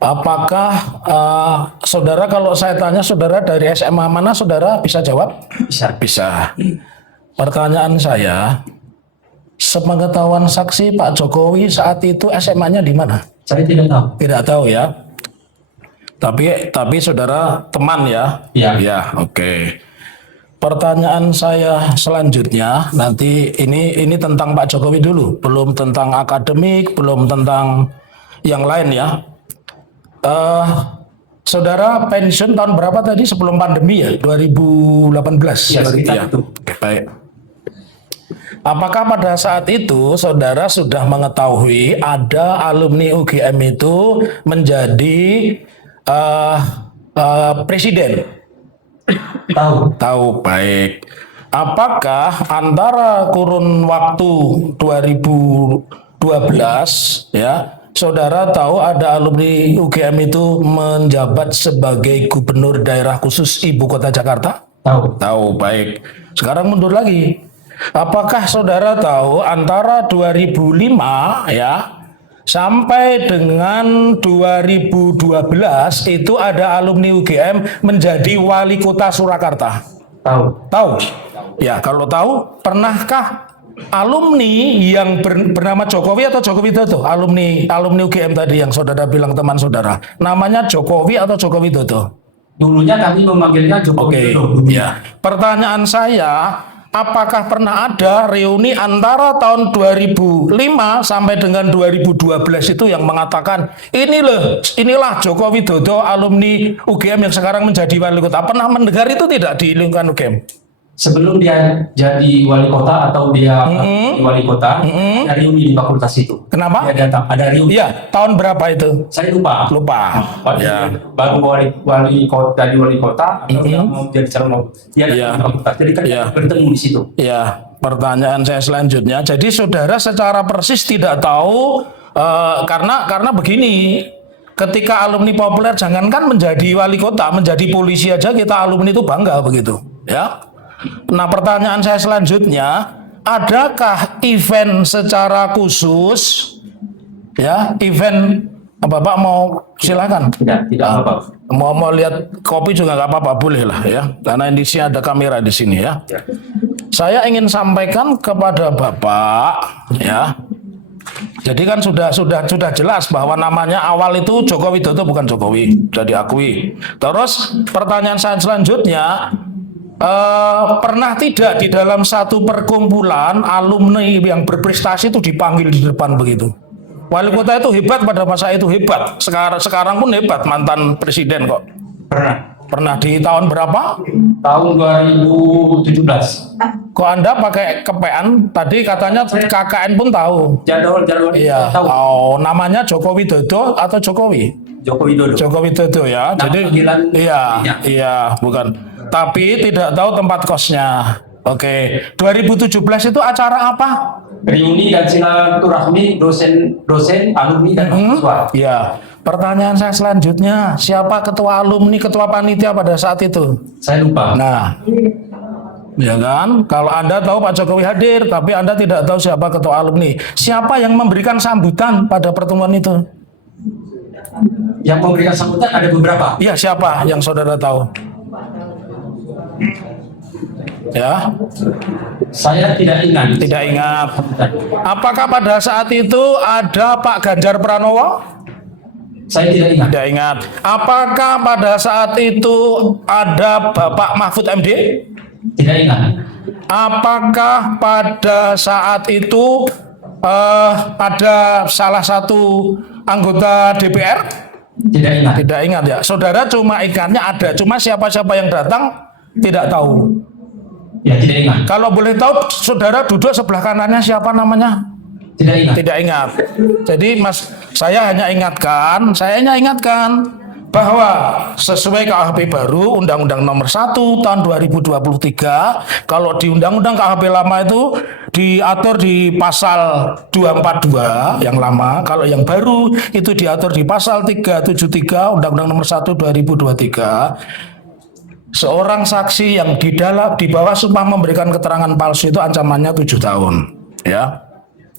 Apakah saudara, kalau saya tanya saudara dari SMA mana, saudara bisa jawab? Bisa. Bisa. Pertanyaan saya, sepengetahuan saksi Pak Jokowi saat itu SMA-nya di mana? Saya tidak tahu. Tidak tahu ya. Tapi saudara teman ya? Ya. Ya, oke. Pertanyaan saya selanjutnya nanti ini tentang Pak Jokowi dulu, belum tentang akademik, belum tentang yang lain ya. Saudara pensiun tahun berapa tadi sebelum pandemi ya? 2018. Ya, sekitar Ya. itu. Oke, baik. Apakah pada saat itu saudara sudah mengetahui ada alumni UGM itu menjadi presiden? Tahu. Tahu, baik. Apakah antara kurun waktu 2012 ya, saudara tahu ada alumni UGM itu menjabat sebagai gubernur daerah khusus ibu kota Jakarta? Tahu. Tahu, baik. Sekarang mundur lagi. Apakah saudara tahu antara 2005 ya sampai dengan 2012 itu ada alumni UGM menjadi wali kota Surakarta? Tahu. Tahu? Ya, kalau tahu, pernahkah alumni yang bernama Jokowi atau Joko Widodo? Alumni UGM tadi yang saudara bilang teman saudara. Namanya Jokowi atau Joko Widodo? Dulunya kami memanggilnya Joko Oke, Widodo. ya. Pertanyaan saya, apakah pernah ada reuni antara tahun 2005 sampai dengan 2012 itu yang mengatakan inilah Joko Widodo alumni UGM yang sekarang menjadi wali kota? Pernah mendengar itu tidak di lingkungan UGM? Sebelum dia jadi wali kota atau dia jadi wali kota, ada reuni di fakultas itu. Kenapa? Dia datang. Ada reuni. Iya, tahun berapa itu? Saya lupa. Lupa. Ya. Baru wali kota, jadi wali kota atau dia mau jadi calon dia datang Iya. di fakultas. Jadi kan Iya. bertemu di situ. Ya, pertanyaan saya selanjutnya. Jadi saudara secara persis tidak tahu karena begini. Ketika alumni populer, jangankan menjadi wali kota, menjadi polisi aja kita alumni itu bangga begitu, ya. Nah, pertanyaan saya selanjutnya, adakah event secara khusus, ya, event Bapak mau silakan? Tidak apa-apa. Mau lihat kopi juga nggak apa-apa, boleh lah ya, karena di sini ada kamera di sini ya. Ya. Saya ingin sampaikan kepada Bapak, ya. Jadi kan sudah jelas bahwa namanya awal itu Joko Widodo bukan Jokowi, sudah diakui. Terus pertanyaan saya selanjutnya, pernah tidak di dalam satu perkumpulan alumni yang berprestasi itu dipanggil di depan begitu? Wali kota itu hebat pada masa itu hebat. Sekarang pun hebat, mantan presiden kok. Pernah. Pernah di tahun berapa? Tahun 2017. Kok Anda pakai kepean? Tadi katanya KKN pun tahu. Jadwal Iya. tahu. Oh, namanya Joko Widodo atau Jokowi? Joko Widodo. Joko Widodo ya. Nama Jadi panggilan iya, iya. iya, bukan. Tapi tidak tahu tempat kosnya. Oke. 2017 itu acara apa? Reuni dan silaturahmi dosen alumni dan mahasiswa. Iya. Pertanyaan saya selanjutnya, siapa ketua alumni, ketua panitia pada saat itu? Saya lupa. Nah, ya kan? Kalau Anda tahu Pak Jokowi hadir, tapi Anda tidak tahu siapa ketua alumni. Siapa yang memberikan sambutan pada pertemuan itu? Yang memberikan sambutan ada beberapa. Iya, siapa yang saudara tahu? Ya, Saya tidak ingat. tidak ingat. Apakah pada saat itu ada Pak Ganjar Pranowo? Saya tidak ingat. Tidak ingat. Apakah pada saat itu ada Bapak Mahfud MD? Tidak ingat. Apakah pada saat itu ada salah satu anggota DPR? Tidak ingat. Tidak ingat ya. Saudara cuma ingatnya ada, cuma siapa-siapa yang datang tidak tahu. Ya, tidak ingat. Kalau boleh tahu, saudara duduk sebelah kanannya siapa namanya? Tidak ingat. Tidak ingat. Jadi Mas, saya hanya ingatkan bahwa sesuai KUHP baru Undang-Undang Nomor 1 tahun 2023, kalau di Undang-Undang KUHP lama itu diatur di pasal 242 yang lama, kalau yang baru itu diatur di pasal 373 Undang-Undang Nomor 1 2023. Seorang saksi yang di bawah sumpah memberikan keterangan palsu itu ancamannya 7 tahun, ya.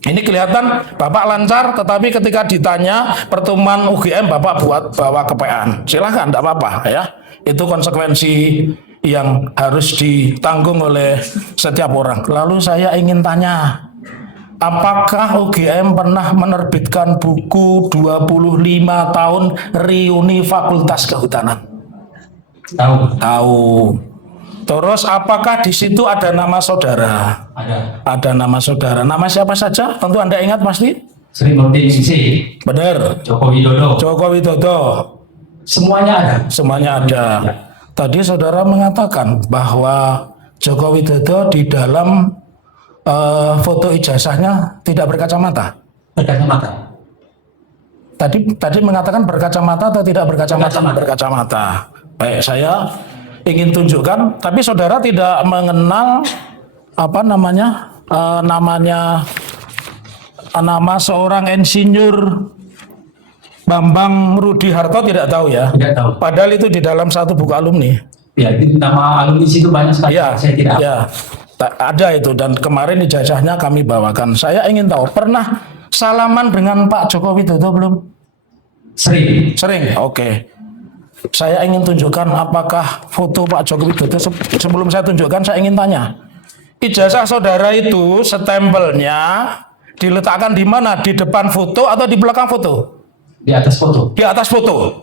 Ini kelihatan Bapak lancar, tetapi ketika ditanya pertemuan UGM Bapak bawa kepean. Silahkan, tidak apa-apa ya. Itu konsekuensi yang harus ditanggung oleh setiap orang. Lalu saya ingin tanya, apakah UGM pernah menerbitkan buku 25 tahun Reuni Fakultas Kehutanan? Tahu. Tahu. Terus apakah di situ ada nama saudara? Ada. Ada nama saudara. Nama siapa saja? Tentu Anda ingat pasti? Sri Mulyani Ningsih. Benar. Joko Widodo. Joko Widodo. Semuanya ada. Semuanya ada. Ya. Tadi saudara mengatakan bahwa Joko Widodo di dalam foto ijazahnya tidak berkacamata. Berkacamata. Tadi mengatakan berkacamata atau tidak berkacamata? Berkacamata. Berkacamata. Baik, saya ingin tunjukkan, tapi saudara tidak mengenal apa namanya nama seorang insinyur Bambang Rudi Harto, tidak tahu ya? Tidak tahu. Padahal itu di dalam satu buku alumni. Ya, itu nama alumni situ banyak sekali. Ya, Saya tidak. ya, ada itu, dan kemarin ijazahnya kami bawakan. Saya ingin tahu, pernah salaman dengan Pak Joko Widodo belum? Sering. Sering, oke. Saya ingin tunjukkan apakah foto Pak Joko Widodo. Sebelum saya tunjukkan, saya ingin tanya, ijazah saudara itu stempelnya diletakkan di mana? Di depan foto atau di belakang foto? Di atas foto. Di atas foto.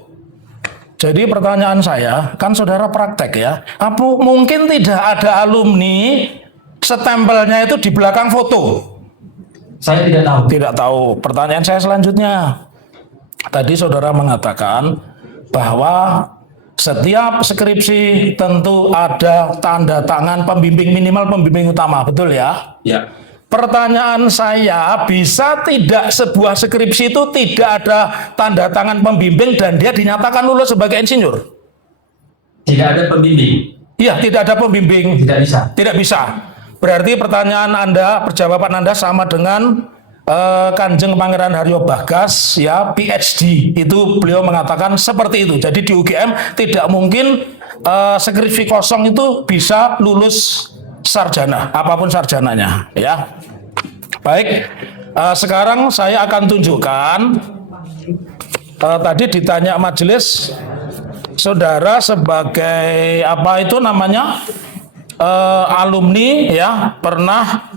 Jadi pertanyaan saya, kan saudara praktek ya, apa mungkin tidak ada alumni stempelnya itu di belakang foto? Saya tidak tahu. Tidak tahu. Pertanyaan saya selanjutnya, tadi saudara mengatakan bahwa setiap skripsi tentu ada tanda tangan pembimbing, minimal pembimbing utama, betul ya? Ya. Pertanyaan saya, bisa tidak sebuah skripsi itu tidak ada tanda tangan pembimbing dan dia dinyatakan lulus sebagai insinyur? Tidak ada pembimbing. Iya, tidak ada pembimbing. Tidak bisa. Tidak bisa. Berarti pertanyaan Anda, perjawaban Anda sama dengan Kanjeng Pangeran Haryo Bagas, ya, PhD. Itu beliau mengatakan seperti itu. Jadi di UGM tidak mungkin skripsi kosong itu bisa lulus sarjana, apapun sarjananya, ya. Baik, sekarang saya akan tunjukkan. Tadi ditanya majelis, saudara sebagai apa itu namanya alumni, ya, pernah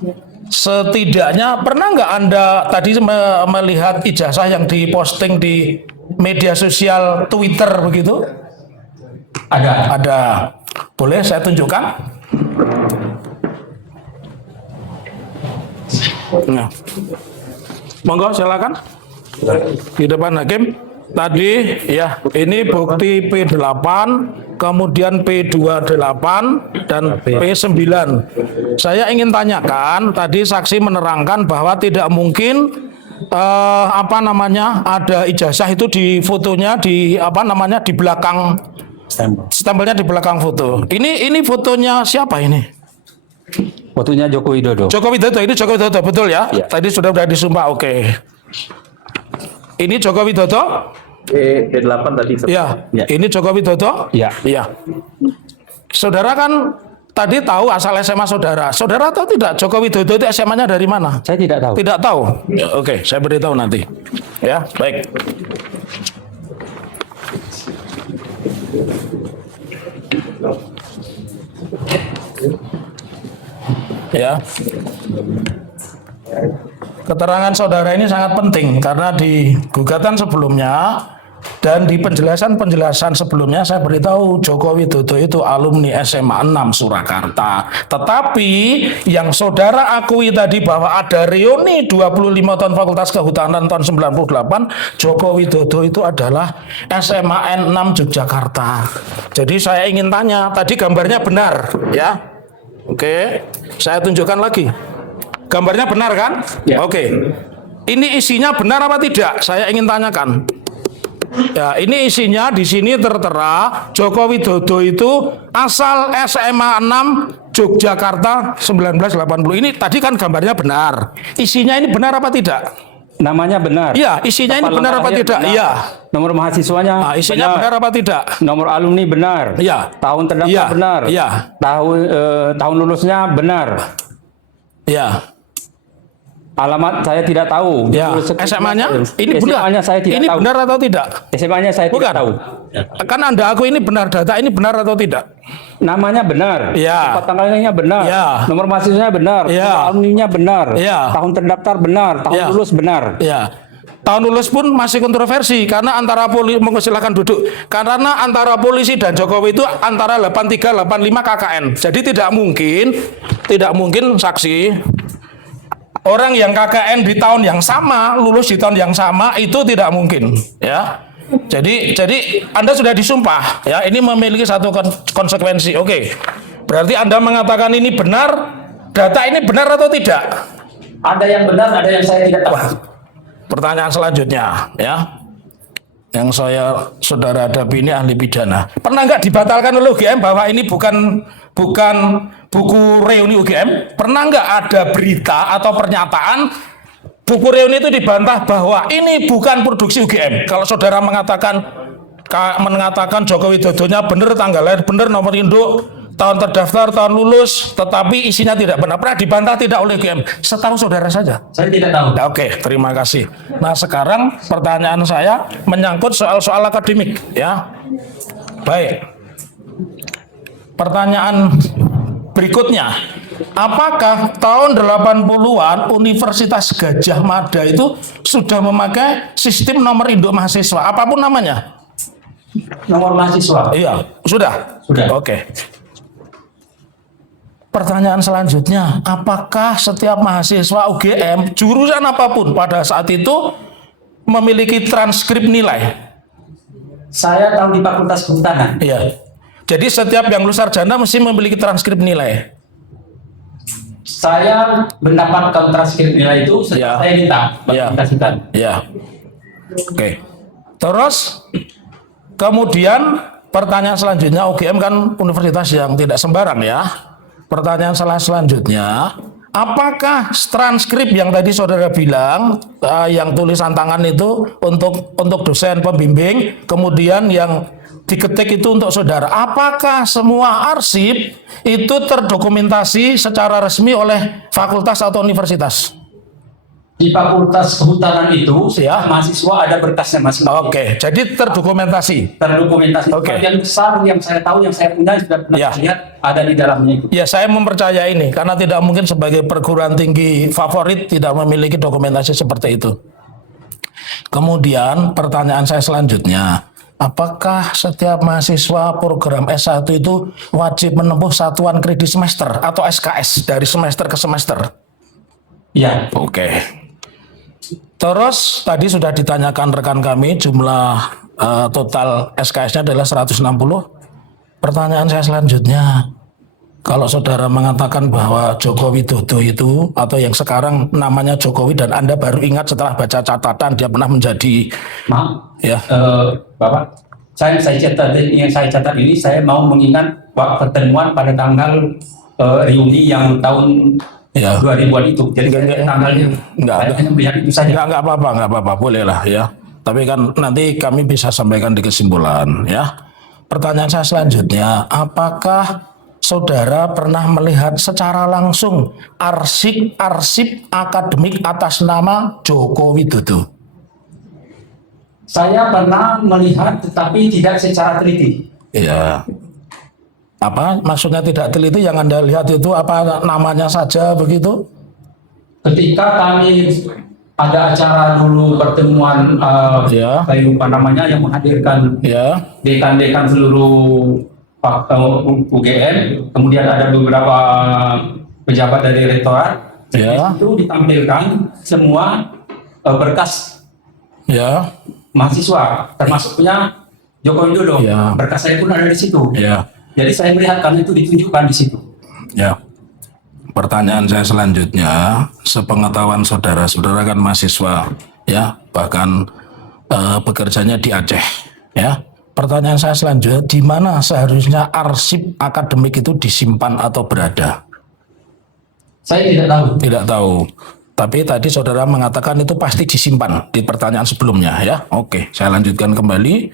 setidaknya pernah nggak Anda tadi melihat ijazah yang diposting di media sosial Twitter begitu? Ada. Ada. Boleh saya tunjukkan? Nah. Monggo silakan. Di depan hakim. tadi ya, ini bukti P8, kemudian P28 dan P9. Saya ingin tanyakan, tadi saksi menerangkan bahwa tidak mungkin ada ijazah itu di fotonya di di belakang stempelnya di belakang foto. Ini fotonya siapa ini? Fotonya Joko Widodo. Joko Widodo, ini Joko Widodo betul ya? Ya. Tadi sudah disumpah, oke. Ini Joko Widodo? P8 tadi. Ya. Ya. Ini Joko Widodo? Ya. Iya. Saudara kan tadi tahu asal SMA saudara. Saudara tahu tidak Joko Widodo itu SMA-nya dari mana? Saya tidak tahu. Tidak tahu. Ya, oke, saya beritahu nanti. Ya, baik. Ya. Keterangan saudara ini sangat penting karena di gugatan sebelumnya dan di penjelasan sebelumnya saya beritahu Joko Widodo itu alumni SMA 6 Surakarta. Tetapi yang saudara akui tadi bahwa ada reuni 25 tahun Fakultas Kehutanan tahun 98, Joko Widodo itu adalah SMA N 6 Yogyakarta. Jadi saya ingin tanya, tadi gambarnya benar ya? Oke, saya tunjukkan lagi. Gambarnya benar kan? Ya. Oke. Ini isinya benar apa tidak? Saya ingin tanyakan. Ya, ini isinya di sini tertera Joko Widodo itu asal SMA 6 Yogyakarta 1980. Ini tadi kan gambarnya benar. Isinya ini benar apa tidak? Namanya benar. Iya, isinya ini Kepala benar apa lahir tidak? benar. Iya. Nomor mahasiswanya Nah, isinya benar apa tidak? Nomor alumni benar. Iya. Tahun terdaftar Iya. benar. Iya. Tahun lulusnya benar. Ya. Alamat saya tidak tahu. Ya. SMA-nya ini benar. SMA-nya saya tidak ini tahu. benar atau tidak? SMA-nya saya Bukan. tidak tahu. Kan Anda aku ini benar, data ini benar atau tidak? Namanya benar. Ya. Tempat tanggalnya benar. Ya. Nomor mahasiswanya benar. Ya. Nomor alumninya benar. Ya. Tahun terdaftar benar. Tahun Ya. lulus benar. Ya. Tahun lulus pun masih kontroversi karena antara polisi, silakan duduk. Karena antara polisi dan Jokowi itu antara 83 85 KKN. Jadi tidak mungkin saksi orang yang KKN di tahun yang sama, lulus di tahun yang sama itu tidak mungkin, ya. Jadi Anda sudah disumpah, ya. Ini memiliki satu konsekuensi. Oke. Berarti Anda mengatakan ini benar, data ini benar atau tidak? Ada yang benar, ada yang saya tidak tahu. Wah. Pertanyaan selanjutnya, ya. Yang saudara hadapi ini ahli pidana. Pernah nggak dibatalkan oleh UGM bahwa ini bukan buku reuni UGM? Pernah nggak ada berita atau pernyataan buku reuni itu dibantah bahwa ini bukan produksi UGM? Kalau saudara mengatakan Joko Widodonya benar, tanggal lahir benar, nomor induk, tahun terdaftar, tahun lulus, tetapi isinya tidak benar. Pernah dibantah tidak oleh UGM? Setahu saudara saja. Saya tidak tahu. Oke, terima kasih. Nah, sekarang pertanyaan saya menyangkut soal-soal akademik, ya. Baik. Pertanyaan berikutnya, apakah tahun 80-an Universitas Gadjah Mada itu sudah memakai sistem nomor induk mahasiswa, apapun namanya? Nomor mahasiswa. Iya, sudah? Sudah. Oke. Pertanyaan selanjutnya, apakah setiap mahasiswa UGM, jurusan apapun pada saat itu memiliki transkrip nilai? Saya tahu di Fakultas Kehutanan. Iya. Jadi setiap yang lulus sarjana mesti memiliki transkrip nilai. Saya mendapatkan transkrip nilai itu Ya. setelah saya minta. Ya. Kasihkan. Ya. Oke. Terus kemudian pertanyaan selanjutnya, UGM kan universitas yang tidak sembarang, ya. Pertanyaan selanjutnya, apakah transkrip yang tadi saudara bilang yang tulisan tangan itu untuk dosen pembimbing, kemudian yang diketik itu untuk saudara, apakah semua arsip itu terdokumentasi secara resmi oleh fakultas atau universitas? Di Fakultas Kehutanan itu, Ya. mahasiswa ada berkasnya masing-masing. Oke, jadi terdokumentasi. Terdokumentasi. Oke. Yang besar yang saya tahu, yang saya punya sudah pernah Ya. lihat ada di dalamnya itu. Ya, saya mempercaya ini karena tidak mungkin sebagai perguruan tinggi favorit tidak memiliki dokumentasi seperti itu. Kemudian pertanyaan saya selanjutnya, apakah setiap mahasiswa program S1 itu wajib menempuh satuan kredit semester atau SKS dari semester ke semester? Ya. Oke. Terus tadi sudah ditanyakan rekan kami jumlah total SKS-nya adalah 160. Pertanyaan saya selanjutnya, kalau saudara mengatakan bahwa Joko Widodo itu atau yang sekarang namanya Jokowi dan Anda baru ingat setelah baca catatan dia pernah menjadi Maaf, ya Bapak, yang saya catat ini saya mau mengingat pertemuan pada tanggal reuni yang tahun ya 2000-an itu. Jadi tanggalnya saya hanya melihat itu saja. nggak apa-apa, boleh lah ya. Tapi kan nanti kami bisa sampaikan di kesimpulan ya. Pertanyaan saya selanjutnya, apakah saudara pernah melihat secara langsung arsip akademik atas nama Joko Widodo? Saya pernah melihat tetapi tidak secara teliti. Iya. Apa maksudnya tidak teliti? Yang Anda lihat itu apa namanya saja begitu? Ketika kami ada acara dulu pertemuan Ya. saya lupa namanya yang menghadirkan Ya. dekan-dekan seluruh UGM, kemudian ada beberapa pejabat dari rektorat. Ya. Itu ditampilkan semua berkas Ya. mahasiswa, termasuk punya Joko Widodo. Ya. Berkas saya pun ada di situ. Ya. Jadi saya melihat karena itu ditunjukkan di situ. Ya. Pertanyaan saya selanjutnya, sepengetahuan saudara kan mahasiswa, ya, bahkan bekerjanya di Aceh, ya. Pertanyaan saya selanjutnya, di mana seharusnya arsip akademik itu disimpan atau berada? Saya tidak tahu. Tidak tahu. Tapi tadi saudara mengatakan itu pasti disimpan di pertanyaan sebelumnya, ya. Oke, saya lanjutkan kembali.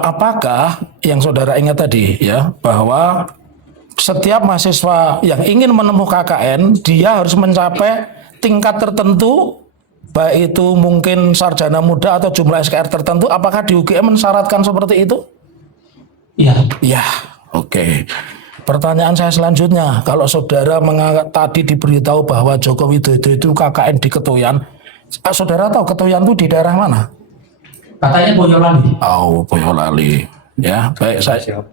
Apakah yang saudara ingat tadi, ya, bahwa setiap mahasiswa yang ingin menempuh KKN, dia harus mencapai tingkat tertentu, baik itu mungkin sarjana muda atau jumlah SKR tertentu. Apakah di UGM mensyaratkan seperti itu? Iya. Ya, oke. Pertanyaan saya selanjutnya, kalau saudara tadi diberitahu bahwa Joko Widodo itu KKN di Ketuyan, saudara tahu Ketuyan itu di daerah mana? Katanya Boyolali. Oh, Boyolali. Ya, baik saya.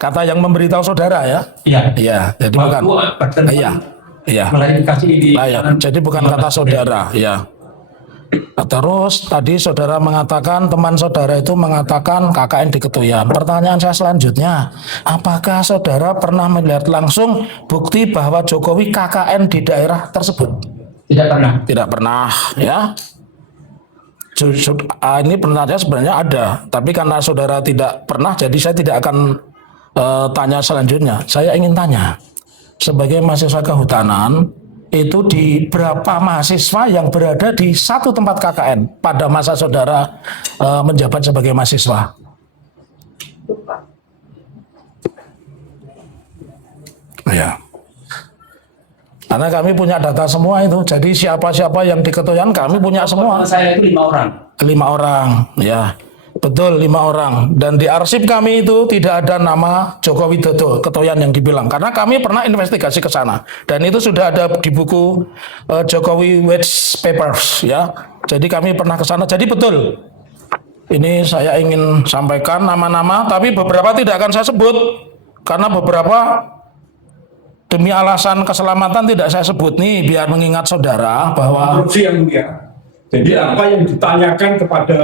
Kata yang memberitahu saudara ya? Iya. Iya, jadi Waktu bukan. pertemuan Iya. Iya. klarifikasi di Jadi bukan kata saudara, ya. Terus tadi saudara mengatakan teman saudara itu mengatakan KKN di Ketuyan. Pertanyaan saya selanjutnya, apakah saudara pernah melihat langsung bukti bahwa Jokowi KKN di daerah tersebut? Tidak pernah. Tidak pernah, ya. Ini pertanyaan sebenarnya ada, tapi karena saudara tidak pernah, jadi saya tidak akan tanya selanjutnya. Saya ingin tanya, sebagai mahasiswa kehutanan, itu di berapa mahasiswa yang berada di satu tempat KKN pada masa saudara menjabat sebagai mahasiswa? Ya. Karena kami punya data semua itu. Jadi siapa-siapa yang di Ketuyan kami punya semua. Saya itu 5 orang. 5 orang, ya. Betul, 5 orang. Dan di arsip kami itu tidak ada nama Joko Widodo, Ketuyan yang dibilang. Karena kami pernah investigasi ke sana. Dan itu sudah ada di buku Jokowi Watch Papers, ya. Jadi kami pernah ke sana. Jadi betul. Ini saya ingin sampaikan nama-nama, tapi beberapa tidak akan saya sebut. Karena beberapa demi alasan keselamatan tidak saya sebut nih, biar mengingat saudara bahwa Korupsi yang mulia. Jadi apa yang ditanyakan kepada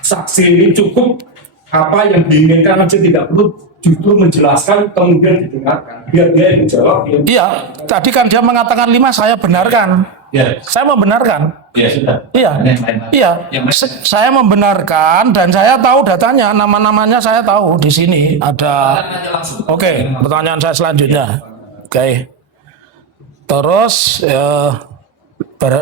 saksi ini cukup, apa yang diinginkan aja, tidak perlu justru menjelaskan kemudian didengarkan. Biar dia yang menjawab. iya, tadi kan dia mengatakan 5, saya benarkan. Ya. Saya membenarkan. Ya sudah. Iya, Yang lain. iya. Yang lain. Saya membenarkan dan saya tahu datanya, nama-namanya saya tahu di sini ada. Oke, pertanyaan saya selanjutnya. Oke. Terus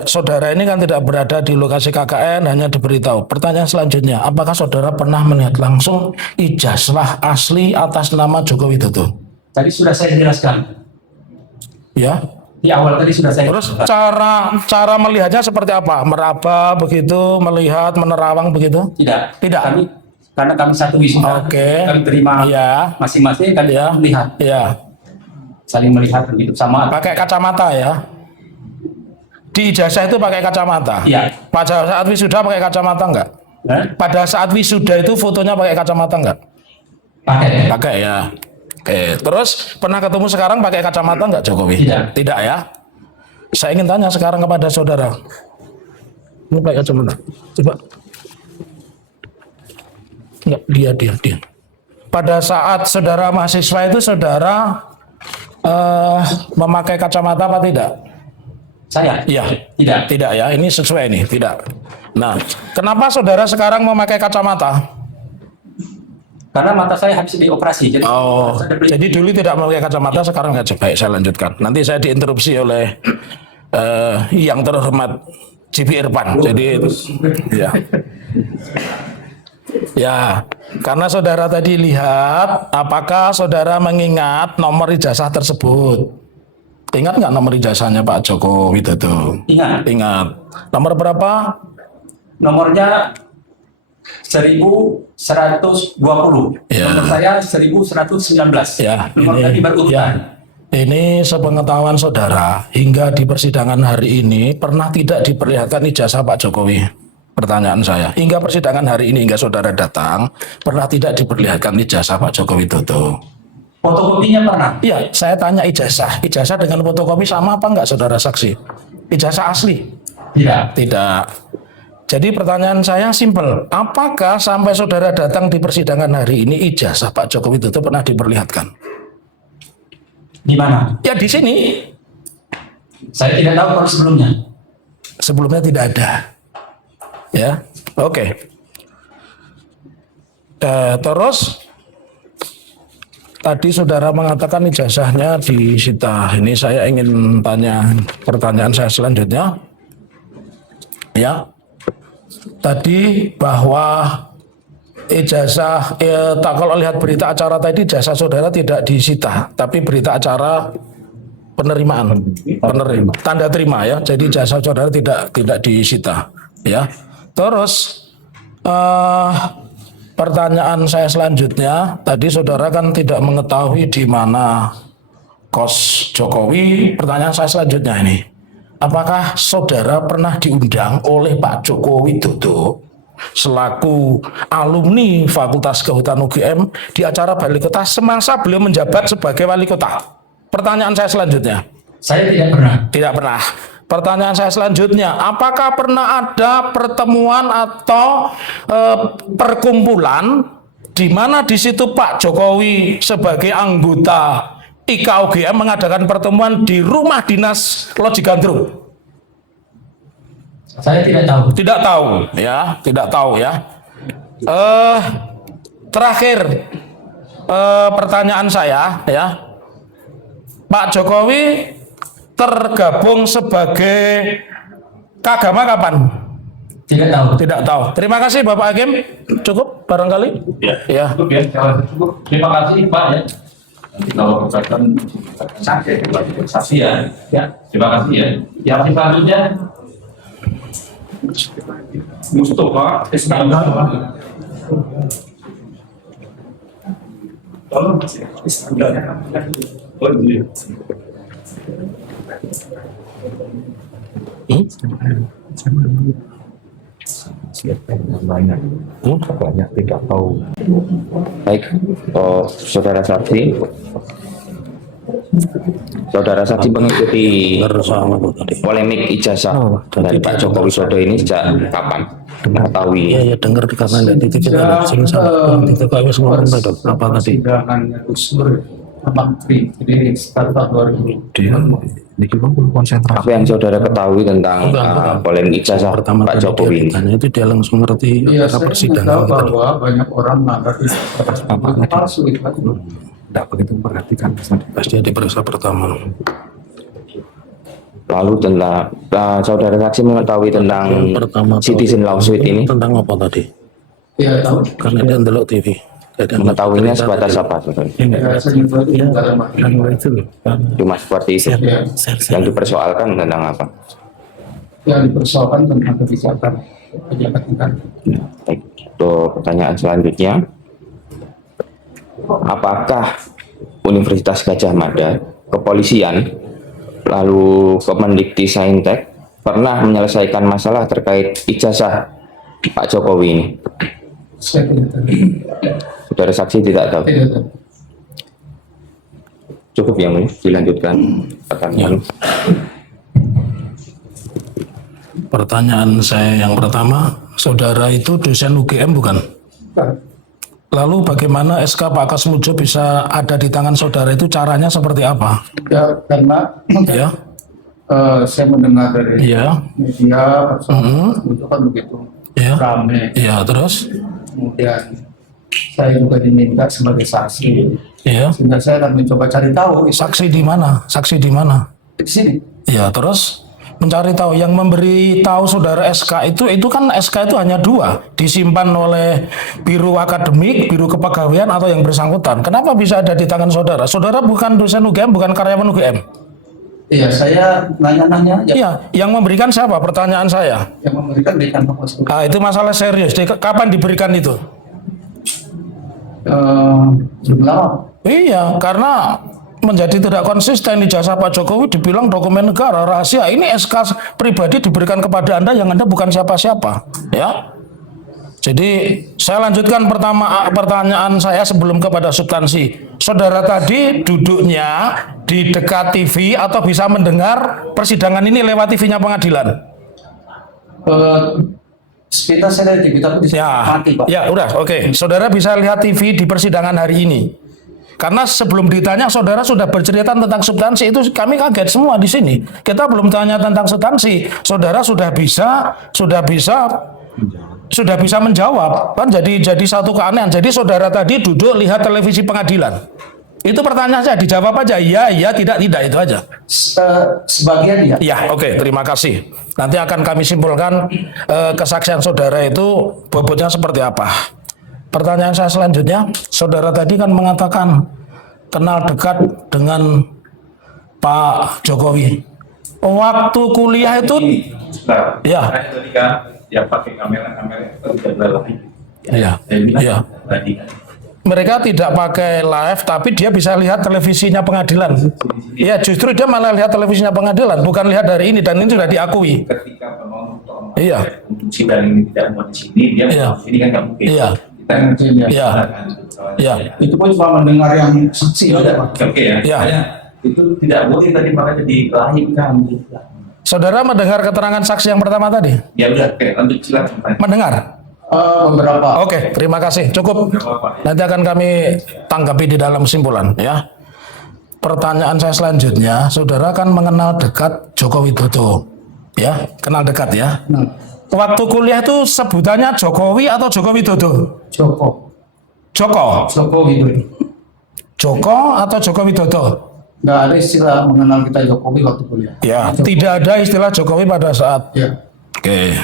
saudara ini kan tidak berada di lokasi KKN, hanya diberitahu. Pertanyaan selanjutnya, apakah saudara pernah melihat langsung ijazah asli atas nama Joko Widodo? Tadi sudah saya jelaskan. Ya. Di awal tadi sudah saya Terus cara melihatnya seperti apa? Meraba begitu, melihat, menerawang begitu? Tidak. Tidak. Karena kami satu wisuda. Oke. Kami terima Iya. masing-masing, kami Ya. melihat. Iya. Saling melihat begitu sama. Pakai kacamata ya. Di ijazah itu pakai kacamata. Iya. Pada saat wisuda pakai kacamata enggak? Pada saat wisuda itu fotonya pakai kacamata enggak? Pakai. Pakai ya. Oke. Terus pernah ketemu sekarang pakai kacamata enggak Jokowi? Tidak. Tidak ya. Saya ingin tanya sekarang kepada saudara. Ini pakai kacamata. Coba. Enggak, dia. Pada saat saudara mahasiswa itu saudara memakai kacamata apa tidak? Saya? Iya. Tidak. Ya. Ini sesuai nih. Tidak. Nah, kenapa saudara sekarang memakai kacamata? Karena mata saya habis dioperasi. Jadi Oh, saya beli- jadi dulu tidak memakai kacamata, sekarang nggak. Baik, saya lanjutkan. Nanti saya diinterupsi oleh yang terhormat JP Irfan. Jadi, ya, karena saudara tadi lihat, apakah saudara mengingat nomor ijazah tersebut? Ingat nggak nomor ijazahnya Pak Joko Widodo? Ingat. Ingat. Nomor berapa? Nomornya 1120. Ya. Nomor saya 1119. Ya, Nomor tadi berurutan. Ini sepengetahuan saudara, hingga di persidangan hari ini pernah tidak diperlihatkan ijazah Pak Jokowi? Pertanyaan saya, hingga persidangan hari ini, hingga saudara datang, pernah tidak diperlihatkan ijazah Pak Joko Widodo? Fotokopinya pernah. Iya, saya tanya ijazah. Ijazah dengan fotokopi sama apa enggak saudara saksi? Ijazah asli? Tidak. Tidak. Jadi pertanyaan saya simpel, apakah sampai saudara datang di persidangan hari ini ijazah Pak Joko Widodo pernah diperlihatkan? Di mana? Ya di sini. Saya tidak tahu kalau sebelumnya. Sebelumnya tidak ada. Ya, oke. Terus tadi saudara mengatakan ijazahnya disita. Ini saya ingin tanya pertanyaan saya selanjutnya. Ya, tadi bahwa ijazah, kalau lihat berita acara tadi ijazah saudara tidak disita, tapi berita acara penerimaan, tanda terima ya. Jadi ijazah saudara tidak disita, ya. Terus pertanyaan saya selanjutnya, tadi saudara kan tidak mengetahui di mana kos Jokowi. Pertanyaan saya selanjutnya ini, apakah saudara pernah diundang oleh Pak Joko Widodo selaku alumni Fakultas Kehutanan UGM di acara Wali Kota semasa beliau menjabat sebagai Wali Kota? Pertanyaan saya selanjutnya. Saya tidak pernah. Tidak pernah. Pertanyaan saya selanjutnya, apakah pernah ada pertemuan atau perkumpulan di mana di situ Pak Jokowi sebagai anggota IKUGM mengadakan pertemuan di rumah dinas Lojigandrung? Saya tidak tahu. Tidak tahu, ya, tidak tahu ya. Terakhir pertanyaan saya, ya, Pak Jokowi tergabung sebagai Kagama kapan? Tidak tahu. Tidak tahu. Terima kasih Bapak Hakim. Cukup barangkali? Ya. Cukup ya. Cukup. Terima kasih Pak ya. Nanti kalau berkaitan saksi ya. Ya. Terima kasih ya. Yang selanjutnya Mustafa Iskandar. Tolong Iskandar. Oh iya. Banyak tidak tahu. Baik, saudara saksi mengikuti polemik ijazah dari Pak Joko Widodo ini sejak kapan? Mengetahui Ya dengar karena ada titik kita sing sama titik kami semua apa tadi? Persidangannya Gus Dur, jadi sekitar tahun 2000. Dia ini konsentrasi. apa yang saudara ketahui tentang polemik ijazah Pertama Pak kali Jokowi dia ini? ditanya itu dia langsung ngerti Iya, apa saya persidangan tahu gitu. bahwa banyak orang menganggap itu palsu itu kan. Tidak begitu memperhatikan. Pas dia diperiksa pertama. Lalu tentang saudara saksi mengetahui tentang Pertama citizen lawsuit ini, tentang apa tadi? Iya tahu. Karena dia ndelok TV. Jadi mengetahuinya sebatas apa? saudara? Ya, saya juga itu dalam itu loh. Cuma seperti itu. ya, Yang dipersoalkan tentang apa? yang dipersoalkan tentang kebijakan pejabat negara. Baik, untuk pertanyaan selanjutnya, apakah Universitas Gadjah Mada, kepolisian, lalu Kemendikti Saintek pernah menyelesaikan masalah terkait ijazah Pak Jokowi ini? Saya tidak tahu. Saudara saksi tidak tahu. Tidak tahu. Cukup yang ini dilanjutkan pertanyaan. Pertanyaan saya yang pertama, saudara itu dosen UGM bukan? Lalu bagaimana SK Pak Kasmujo bisa ada di tangan saudara itu, caranya seperti apa? Ya, karena Ya, saya mendengar dari ya, media itu kan begitu ya, ramai. ya, terus, Kemudian saya juga diminta sebagai saksi, ya, sehingga saya akan mencoba cari tahu saksi di mana? Saksi di mana? di sini. Ya, terus mencari tahu. Yang memberi tahu saudara SK itu kan SK itu hanya 2, disimpan oleh Biro Akademik, Biro Kepegawaian atau yang bersangkutan. Kenapa bisa ada di tangan saudara? Saudara bukan dosen UGM, bukan karyawan UGM. Iya, saya nanya-nanya. Ya, Iya, yang memberikan siapa? Pertanyaan saya. yang memberikan di kantor pos. Itu masalah serius. Kapan diberikan itu? Belum lama. Iya, karena menjadi tidak konsisten ijazah Pak Jokowi dibilang dokumen negara rahasia. Ini SK pribadi diberikan kepada Anda yang Anda bukan siapa-siapa, ya. Jadi saya lanjutkan pertanyaan saya sebelum kepada substansi. Saudara tadi duduknya di dekat TV atau bisa mendengar persidangan ini lewat TV-nya pengadilan? Sepintas saya dari TV, tapi di Ya, mati, Pak. ya udah, oke. Saudara bisa lihat TV di persidangan hari ini. Karena sebelum ditanya saudara sudah bercerita tentang substansi, itu kami kaget semua di sini. Kita belum tanya tentang substansi, saudara sudah bisa menjawab. Kan jadi satu keanehan. Jadi saudara tadi duduk lihat televisi pengadilan. Itu pertanyaan saya, dijawab aja iya, tidak itu aja. Sebagian ya. Ya, oke, terima kasih. Nanti akan kami simpulkan kesaksian saudara itu bobotnya seperti apa. Pertanyaan saya selanjutnya, saudara tadi kan mengatakan kenal dekat dengan Pak Jokowi. Waktu kuliah itu, ya, Tadi kan dia pakai kamera itu tidak lagi. ya, Saya bilang ya. tadi kan. Mereka tidak pakai live, tapi dia bisa lihat televisinya pengadilan. Ya, justru dia malah lihat televisinya pengadilan, bukan lihat dari ini, dan ini sudah diakui. Ketika penonton Iya. untuk sidang ini tidak mau di sini, dia Iya. mau di sini kan nggak mungkin. Iya. Kita Mungkin ya. Iya. Iya. Itu pun cuma mendengar yang saksi aja, Pak. Oke ya. Iya. Makanya itu tidak boleh tadi makanya dilahirkan. Saudara mendengar keterangan saksi yang pertama tadi? Ya udah, oke, lanjut silakan. Mendengar? Beberapa. Oke, terima kasih. Cukup. Apa-apa. Nanti akan kami tanggapi di dalam kesimpulan, ya. Pertanyaan saya selanjutnya, saudara kan mengenal dekat Joko Widodo, ya, kenal dekat ya. Nah, Waktu kuliah itu sebutannya Jokowi atau Joko Widodo? Joko Widodo. Joko atau Joko Widodo? Nggak ada istilah mengenal kita Jokowi waktu kuliah. Ya, tidak ada istilah Jokowi pada saat. Ya. Oke.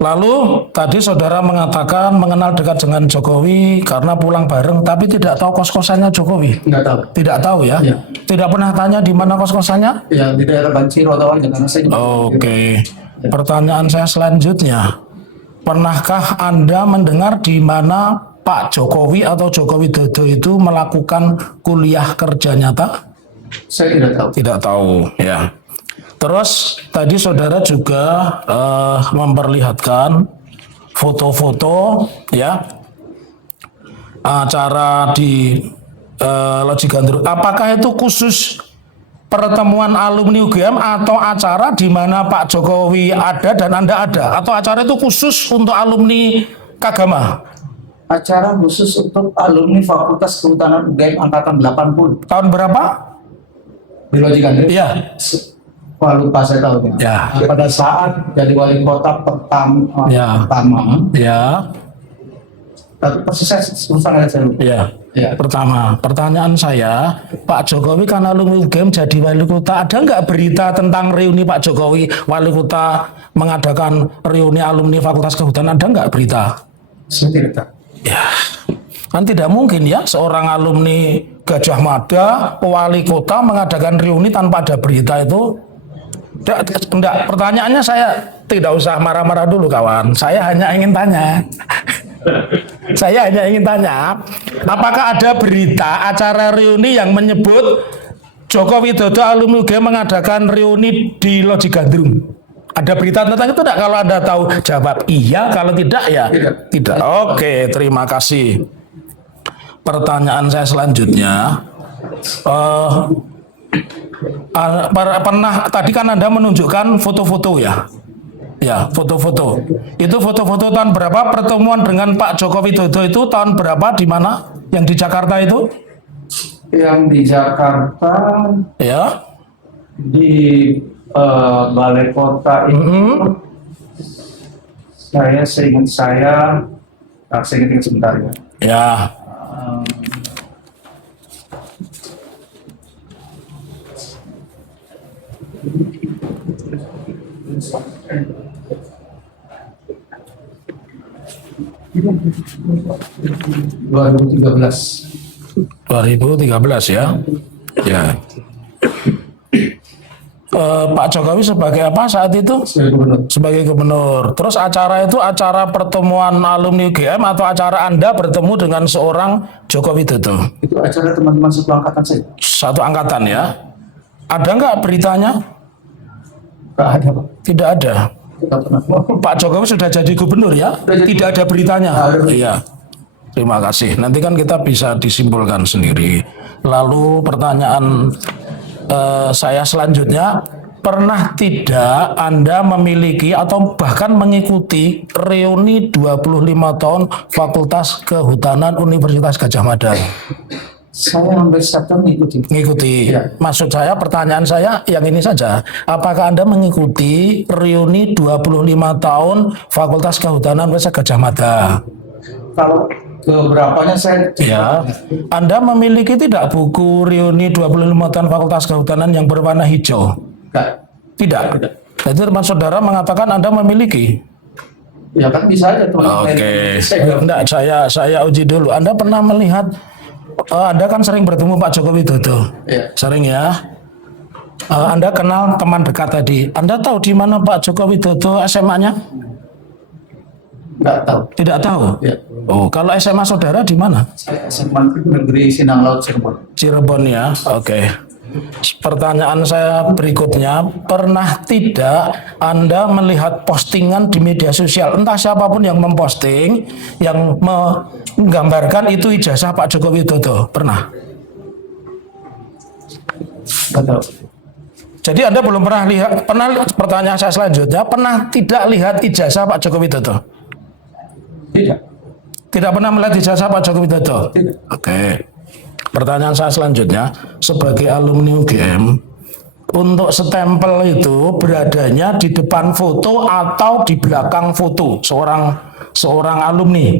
Lalu tadi saudara mengatakan mengenal dekat dengan Jokowi karena pulang bareng, tapi tidak tahu kos-kosannya Jokowi. Nggak tahu. Tidak tahu ya? Iya. Tidak pernah tanya di mana kos-kosannya? Ya, di daerah Banciro atau aja karena saya juga. Oke. Pertanyaan saya selanjutnya, pernahkah Anda mendengar di mana Pak Jokowi atau Joko Widodo itu melakukan kuliah kerja nyata? Saya tidak tahu. Tidak tahu, ya. Terus tadi saudara juga memperlihatkan foto-foto, ya, acara di Loji Gandrung. Apakah itu khusus pertemuan alumni UGM atau acara di mana Pak Jokowi ada dan Anda ada? Atau acara itu khusus untuk alumni Kagama? Acara khusus untuk alumni Fakultas Kehutanan UGM angkatan 80. Tahun berapa? Di Loji Gandrung. Iya. Wah, lupa saya tahu. Ya. Pada saat jadi wali kota pertama. Ya. Ya. Tapi persis saya lupa. Ya. Ya. Pertama, pertanyaan saya, Pak Jokowi kan alumni UGM jadi wali kota, ada nggak berita tentang reuni Pak Jokowi wali kota mengadakan reuni alumni Fakultas Kehutanan, ada nggak berita? Saya tidak tahu. Ya, kan tidak mungkin ya seorang alumni Gajah Mada wali kota mengadakan reuni tanpa ada berita itu. Enggak, pertanyaannya saya tidak usah marah-marah dulu kawan, saya hanya ingin tanya. Saya hanya ingin tanya, apakah ada berita acara reuni yang menyebut Joko Widodo alumni UGM mengadakan reuni di Loji Gandrung? Ada berita tentang itu tidak? Kalau Anda tahu jawab iya, kalau tidak ya tidak. Oke, terima kasih. Pertanyaan saya selanjutnya, pernah tadi kan Anda menunjukkan foto-foto ya. Ya, foto-foto. Itu foto-foto tahun berapa? Pertemuan dengan Pak Joko Widodo itu tahun berapa? Di mana? Yang di Jakarta itu? Yang di Jakarta Ya. di Balai Kota itu saya seingat saya ingat sebentar ya. Ya. ...2013. 2013 ya. Ya. Pak Jokowi sebagai apa saat itu? Sebagai gubernur. Sebagai gubernur. Terus acara itu acara pertemuan alumni UGM atau acara Anda bertemu dengan seorang Joko Widodo? Itu acara teman-teman satu angkatan saya. Satu angkatan ya. Ada nggak beritanya? Nggak ada, Pak. Tidak ada. Tidak pernah. Pak Jokowi sudah jadi gubernur ya? Tidak ada beritanya. Iya. Terima kasih. Nanti kan kita bisa disimpulkan sendiri. Lalu pertanyaan saya selanjutnya, pernah tidak Anda memiliki atau bahkan mengikuti reuni 25 tahun Fakultas Kehutanan Universitas Gadjah Mada? Saya hampir setiap tahun Mengikuti. Ya. Maksud saya, pertanyaan saya yang ini saja. Apakah Anda mengikuti reuni 25 tahun Fakultas Kehutanan Universitas Gadjah Mada? Kalau keberapanya saya Ya. Anda memiliki tidak buku reuni 25 tahun Fakultas Kehutanan yang berwarna hijau? Nggak. Tidak. Jadi teman saudara mengatakan Anda memiliki. Ya kan bisa aja tuh. Oke. Enggak, saya uji dulu. Anda pernah melihat Anda kan sering bertemu Pak Joko Widodo. Iya. Sering ya. Anda kenal teman dekat tadi. Anda tahu di mana Pak Joko Widodo SMA-nya? Nggak tahu. Tidak tahu. Ya. Oh, kalau SMA saudara di mana? Saya SMA Negeri Sinang Laut Cirebon. Cirebon ya. Oke. Pertanyaan saya berikutnya, pernah tidak Anda melihat postingan di media sosial, entah siapapun yang memposting, yang menggambarkan itu ijazah Pak Joko Widodo? Pernah? Nggak tahu. Jadi Anda belum pernah lihat, pertanyaan saya selanjutnya, pernah tidak lihat ijazah Pak Joko Widodo? Tidak. Tidak pernah melihat ijazah Pak Joko Widodo? Tidak. Oke. Pertanyaan saya selanjutnya, sebagai alumni UGM, untuk stempel itu beradanya di depan foto atau di belakang foto seorang alumni.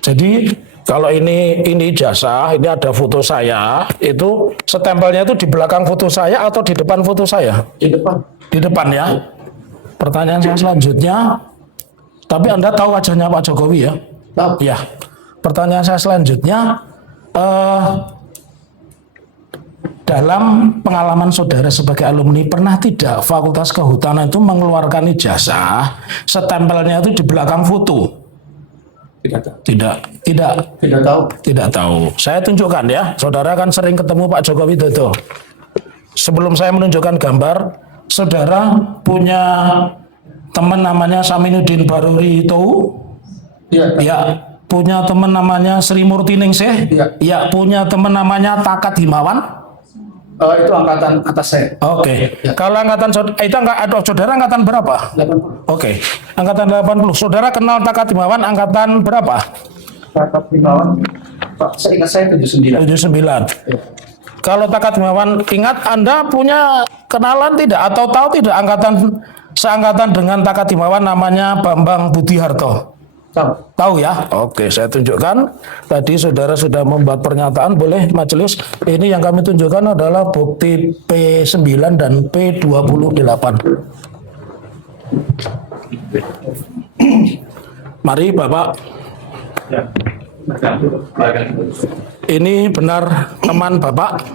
Jadi kalau ini ijazah, ini ada foto saya, itu stempelnya itu di belakang foto saya atau di depan foto saya? Di depan. Di depan ya. Pertanyaan saya selanjutnya, tapi Anda tahu wajahnya Pak Jokowi ya? Tahu. Ya. Pertanyaan saya selanjutnya, dalam pengalaman saudara sebagai alumni, pernah tidak Fakultas Kehutanan itu mengeluarkan ijazah, stempelnya itu di belakang foto? Tidak tahu. Tidak tahu. Tidak tahu. Saya tunjukkan ya, saudara kan sering ketemu Pak Joko Widodo. Sebelum saya menunjukkan gambar, saudara punya teman namanya Saminuddin Baruri Tou? Iya. Ya. Punya teman namanya Sri Murti Ningsih? Iya. Ya. Punya teman namanya Takat Himawan? Itu angkatan atas saya. Oke. Ya. Kalau angkatan saudara angkatan berapa? 80. Oke. Angkatan 80. Saudara kenal Takat Himawan angkatan berapa? Takat Himawan. Pak, saya ingat saya 79. 79. Ya. Kalau Takat Himawan ingat, Anda punya kenalan tidak atau tahu tidak seangkatan dengan Takat Himawan namanya Bambang Budiharto? Tahu ya? Oke, saya tunjukkan. Tadi saudara sudah membuat pernyataan, boleh majelis. Ini yang kami tunjukkan adalah bukti P9 dan P28. Mari Bapak. Ini benar teman Bapak?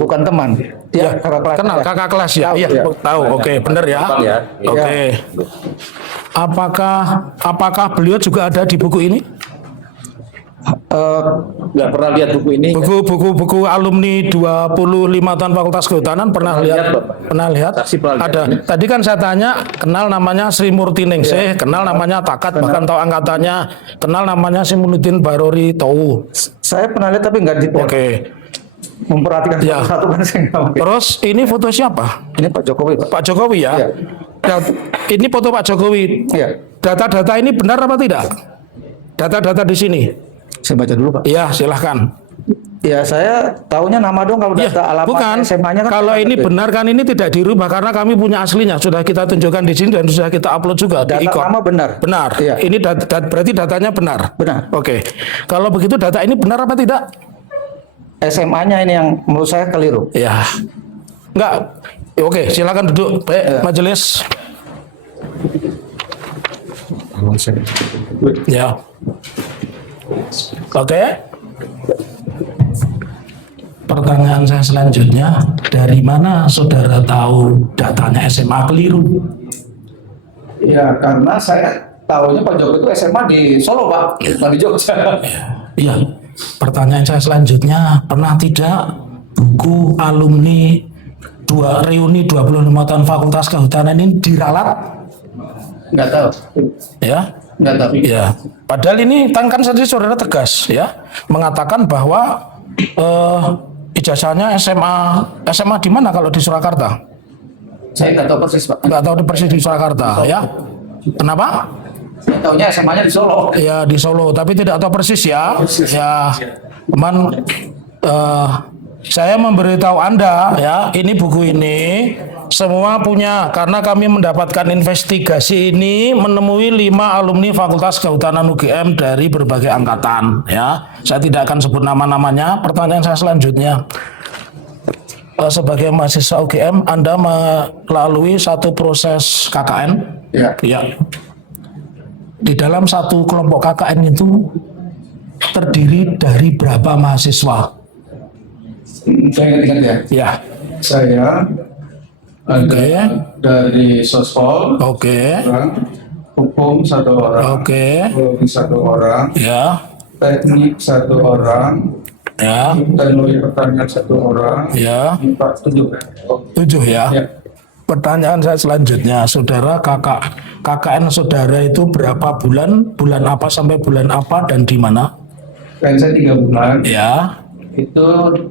Bukan teman. Ya, kakak kelas ya. Iya, tahu. Oke, benar ya. Oke. Apakah beliau juga ada di buku ini? Nggak pernah lihat buku ini. Buku alumni 25 tahun Fakultas Kehutanan pernah lihat? Pernah lihat? Ada. Tadi kan saya tanya, kenal namanya Sri Murti Ningsih, kenal namanya Takat, bahkan tahu angkatannya, kenal namanya Saminuddin Baruri Tou. Saya pernah lihat tapi nggak detail. Oke. Memperhatikan Ya. satu kan saya nggak mungkin. Terus ini foto siapa? Ini Pak Jokowi, Pak. Pak Jokowi ya. Iya. ini foto Pak Jokowi. Ya, Data-data ini benar apa tidak? Data-data di sini. saya baca dulu Pak. Ya, silahkan. Ya, saya tahunya nama dong kalau Ya, data alamat bukan. SMA-nya kan. Kalau ini betul. benar kan ini tidak dirubah karena kami punya aslinya. Sudah kita tunjukkan di sini dan sudah kita upload juga di Data IKOP. nama benar. Benar. Iya. Ini berarti datanya benar. Benar. Oke. Kalau begitu data ini benar apa tidak? SMA-nya ini yang menurut saya keliru. Ya. Enggak. Ya, oke, silakan duduk. Baik, majelis. Ya. Oke. Pertanyaan saya selanjutnya, dari mana saudara tahu datanya SMA keliru? Ya karena saya tahunya Pak Jokowi itu SMA di Solo Pak, bukan di Jogja. Iya. Pertanyaan saya selanjutnya, pernah tidak buku alumni reuni 25 tahun Fakultas Kehutanan ini diralat? Nggak tahu. Ya. Nggak tahu. Ya, padahal ini kan saja saudara tegas ya mengatakan bahwa ijazahnya SMA di mana kalau di Surakarta? Saya nggak tahu persis Pak. Nggak tahu di persis di Surakarta ya. Kenapa? Saya tahunya SMA-nya di Solo. Ya di Solo, tapi tidak tahu persis ya. Ya, teman saya memberitahu Anda ya, ini buku ini semua punya karena kami mendapatkan investigasi ini menemui 5 alumni Fakultas Kehutanan UGM dari berbagai angkatan ya. Saya tidak akan sebut nama-namanya. Pertanyaan saya selanjutnya, sebagai mahasiswa UGM Anda melalui satu proses KKN Ya. ya. Di dalam satu kelompok KKN itu terdiri dari berapa mahasiswa? Saya ingat ya. Ya. Saya ada Oke. dari Sospol Oke. orang, hukum 1 orang, Oke. biologi 1 orang, Ya. teknik 1 orang, Ya. teknologi pertanian 1 orang, Ya. IPA 7. 7 ya. Ya. Pertanyaan saya selanjutnya, saudara KKN saudara itu berapa bulan? Bulan apa sampai bulan apa dan di mana? Dan saya 3 bulan Ya. itu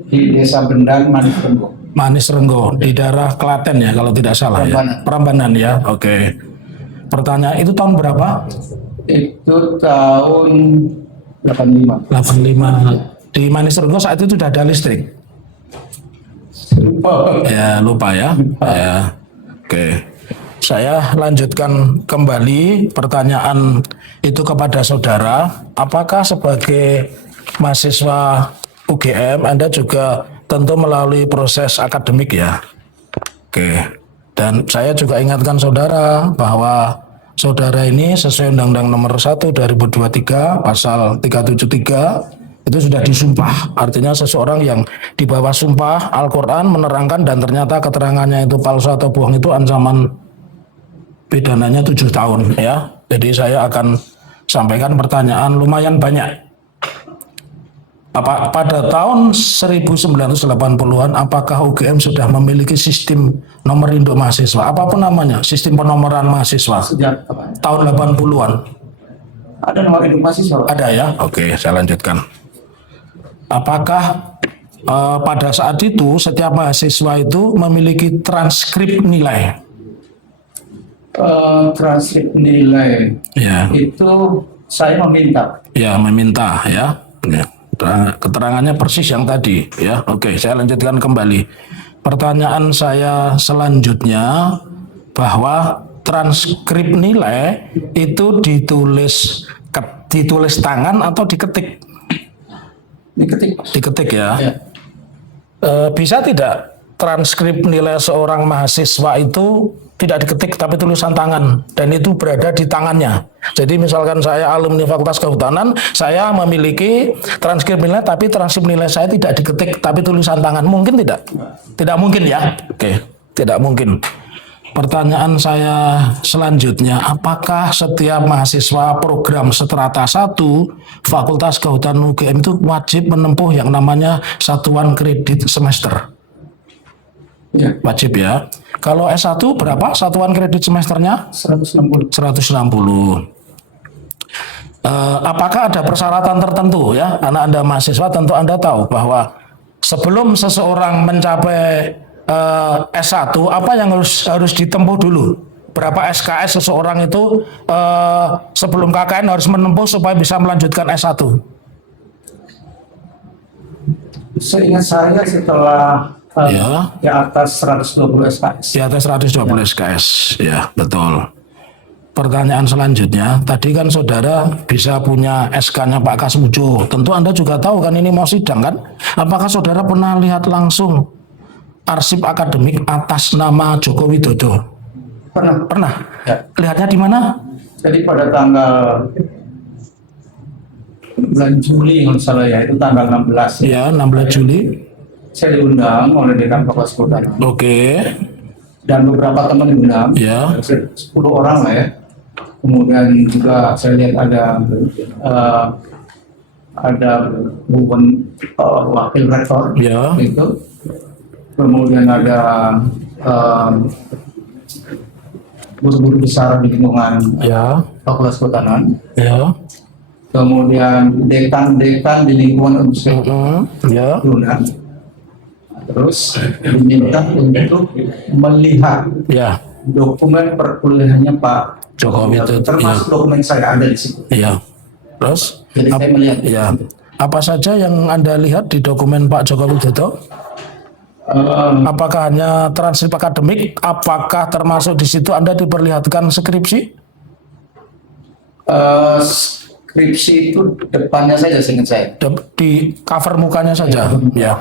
di Desa Bendang, Manis Renggo. Manis Renggo di daerah Klaten ya kalau tidak salah ya. Prambanan ya. Oke. Pertanyaan itu tahun berapa? Itu tahun 85. 85. Di Manis Renggo saat itu sudah ada listrik. Ya, lupa ya. Ya. Oke. Saya lanjutkan kembali pertanyaan itu kepada saudara. Apakah sebagai mahasiswa UGM Anda juga tentu melalui proses akademik ya? Oke. Dan saya juga ingatkan saudara bahwa saudara ini sesuai Undang-Undang Nomor 1 2023 Pasal 373 itu sudah disumpah. Artinya seseorang yang di bawah sumpah Al-Quran menerangkan dan ternyata keterangannya itu palsu atau bohong itu ancaman pidananya 7 tahun ya. Jadi saya akan sampaikan pertanyaan lumayan banyak. Pada tahun 1980-an apakah UGM sudah memiliki sistem nomor induk mahasiswa apapun namanya, sistem penomoran mahasiswa Sejak apa? tahun 80-an? Ada nomor induk mahasiswa. Ada ya? Oke, saya lanjutkan. Apakah pada saat itu setiap mahasiswa itu memiliki transkrip nilai? Transkrip nilai Ya, itu saya meminta. ya meminta ya. Ya. Keterangannya persis yang tadi ya. Oke, saya lanjutkan kembali. Pertanyaan saya selanjutnya bahwa transkrip nilai itu ditulis tangan atau diketik? Diketik. Diketik ya. Ya. Bisa tidak transkrip nilai seorang mahasiswa itu tidak diketik tapi tulisan tangan dan itu berada di tangannya. Jadi misalkan saya alumni Fakultas Kehutanan, saya memiliki transkrip nilai tapi transkrip nilai saya tidak diketik tapi tulisan tangan. Mungkin tidak? Tidak mungkin ya. Oke, tidak mungkin. Pertanyaan saya selanjutnya, apakah setiap mahasiswa program Strata 1 Fakultas Kehutanan UGM itu wajib menempuh yang namanya satuan kredit semester? Ya. Wajib ya. Kalau S1 berapa satuan kredit semesternya? 160. 160. Apakah ada persyaratan tertentu ya? Karena Anda mahasiswa tentu Anda tahu bahwa sebelum seseorang mencapai S1 apa yang harus ditempuh dulu? berapa SKS seseorang itu sebelum KKN harus menempuh supaya bisa melanjutkan S1? Seingat saya setelah Ya. di atas 120 SKS. Di atas 120 SKS, ya betul. Pertanyaan selanjutnya, tadi kan saudara bisa punya SK-nya Pak Kasmujo. Tentu Anda juga tahu kan ini mau sidang kan? Apakah saudara pernah lihat langsung arsip akademik atas nama Joko Widodo? Pernah. Pernah? Ya. Lihatnya di mana? Jadi pada tanggal bulan Juli kalau salah ya, itu tanggal 16. Ya, 16 Juli. Saya diundang oleh Dekan Fakultas Kehutanan Oke. dan beberapa teman diundang, Ya. 10 orang lah ya. Kemudian juga saya lihat ada wakil rektor, Ya. itu. Kemudian ada guru-guru besar di lingkungan Ya. Fakultas Kehutanan. Ya. Kemudian dekan-dekan di lingkungan universitas Ya. diundang. Terus diminta untuk melihat Ya. dokumen perkuliahannya Pak Joko Widodo, termasuk dokumen saya ada di situ. Ya. Terus? Jadi saya melihat. Ya. Apa saja yang Anda lihat di dokumen Pak Joko Widodo? Apakah hanya transkrip akademik? Apakah termasuk di situ Anda diperlihatkan skripsi? Skripsi itu depannya saja seingat saya. Di cover mukanya saja. Ya.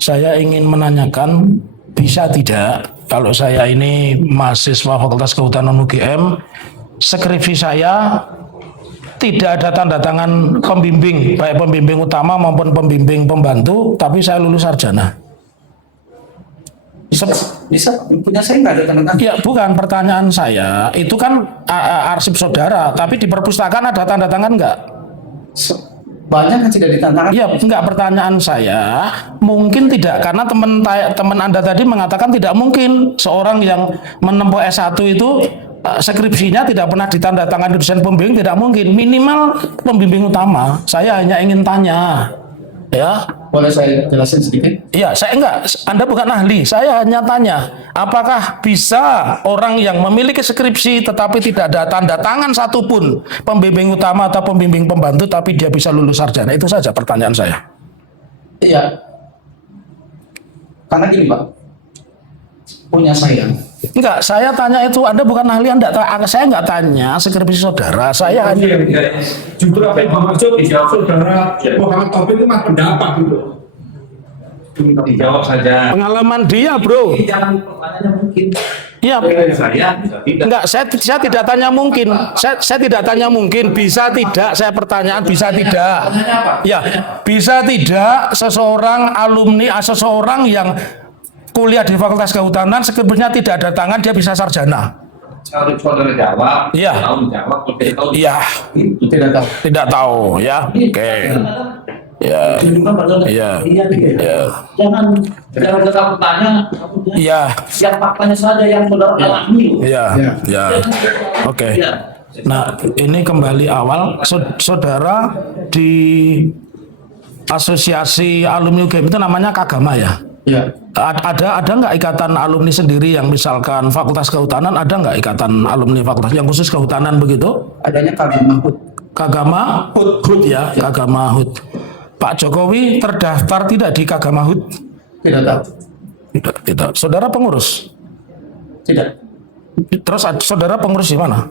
Saya ingin menanyakan, bisa tidak kalau saya ini mahasiswa Fakultas Kehutanan UGM, skripsi saya tidak ada tanda tangan pembimbing, baik pembimbing utama maupun pembimbing pembantu, tapi saya lulus sarjana. Bisa, punya saya nggak ada tanda tangan. Ya, bukan pertanyaan saya. Itu kan arsip saudara, tapi di perpustakaan ada tanda tangan nggak? Banyak yang tidak ditantangkan. Ya, enggak, pertanyaan saya mungkin tidak, karena teman Anda tadi mengatakan tidak mungkin seorang yang menempuh S1 itu skripsinya tidak pernah ditandatangani dosen pembimbing, tidak mungkin. Minimal pembimbing utama. Saya hanya ingin tanya. Ya. Boleh saya jelasin sedikit? Iya, saya enggak. Anda bukan ahli. Saya hanya tanya, apakah bisa orang yang memiliki skripsi tetapi tidak ada tanda tangan satupun pembimbing utama atau pembimbing pembantu tapi dia bisa lulus sarjana? Itu saja pertanyaan saya. Iya. Karena gini Pak, punya saya. Enggak, saya tanya itu, Anda bukan ahli, saya enggak tanya skripsi saudara. Saya hanya Justru apa yang dimaksud saudara Muhammad Taufik itu mah pendapat gitu. Dijawab saja. pengalaman dia, bro. Jangan pertanyaannya mungkin. Iya. Saya tidak. Enggak, saya tidak tanya mungkin. Saya tidak tanya mungkin, bisa tidak, saya pertanyaan bisa tidak. Ya, bisa tidak seseorang alumni, seseorang yang kuliah di Fakultas Kehutanan, skripsinya tidak ada tangan, dia bisa sarjana. Kalau saudara jawab, Iya. tahu jawab, kalau tidak tahu Iya, Itu tidak tahu. tidak tahu, ya. Oke. Ya. Iya. Iya. Jangan gara-gara bertanya, Iya. yang faktanya saja yang saudara alami. Iya. Iya. Oke. Nah, ini kembali awal, saudara di asosiasi alumni UGM itu namanya Kagama ya? Iya. Ada nggak ikatan alumni sendiri yang misalkan Fakultas Kehutanan, ada nggak ikatan alumni fakultas yang khusus kehutanan begitu? Adanya Kagama HUT. Kagama HUT ya, Kagama HUT. Pak Jokowi terdaftar tidak di Kagama HUT? Tidak tahu. Tidak. Saudara pengurus? Tidak. Terus saudara pengurus di mana?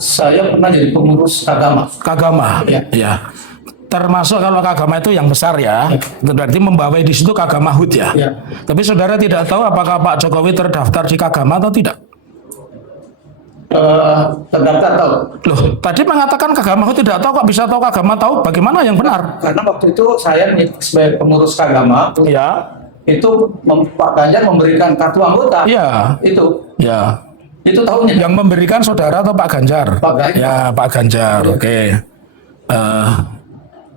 Saya pernah jadi pengurus Kagama. Kagama. Ya. Ya. Termasuk kalau Kagama itu yang besar ya, berarti membawai di situ Kagama HUT ya. Ya. Tapi saudara tidak tahu apakah Pak Jokowi terdaftar di Kagama atau tidak? Terdaftar tahu. Loh, tadi mengatakan Kagama HUT tidak tahu, kok bisa tahu Kagama tahu? Bagaimana yang benar? Karena waktu itu saya sebagai pengurus Kagama, Ya. itu Pak Ganjar memberikan kartu anggota. Iya. Itu. Ya. Itu tahunya. Yang memberikan saudara atau Pak Ganjar? Pak Ganjar. Ya, Pak Ganjar. Oke.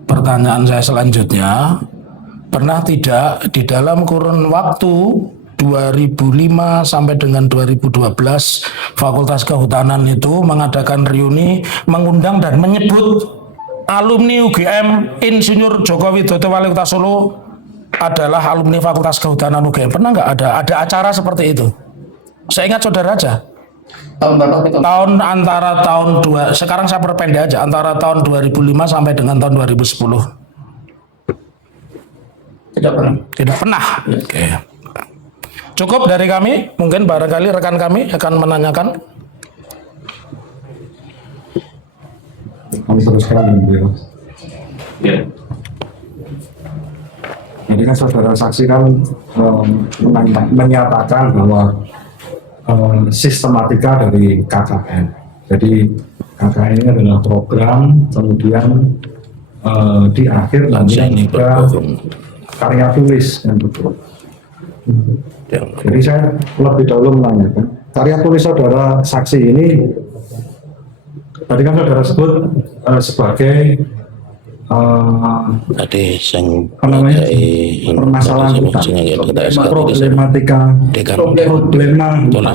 Pertanyaan saya selanjutnya, pernah tidak di dalam kurun waktu 2005 sampai dengan 2012 Fakultas Kehutanan itu mengadakan reuni, mengundang dan menyebut alumni UGM Insinyur Joko Widodo Wali Kota Solo adalah alumni Fakultas Kehutanan UGM? Pernah nggak ada acara seperti itu? Saya ingat saudara aja. Tahun berapa itu? Tahun antara tahun sekarang saya perpendek aja, antara tahun 2005 sampai dengan tahun 2010. Tidak pernah. Tidak pernah. Oke. Cukup dari kami, mungkin barangkali rekan kami akan menanyakan. Kami teruskan beliau. Ya. Jadi kan saudara saksi kan menyatakan bahwa sistematika dari KKN. Jadi KKN ini adalah program, kemudian di akhir nanti juga karya tulis yang betul. Jadi saya lebih dahulu menanyakan karya tulis saudara saksi ini tadi kan saudara sebut sebagai Tadi yang permasalahan hutan, problematika, problema hutan.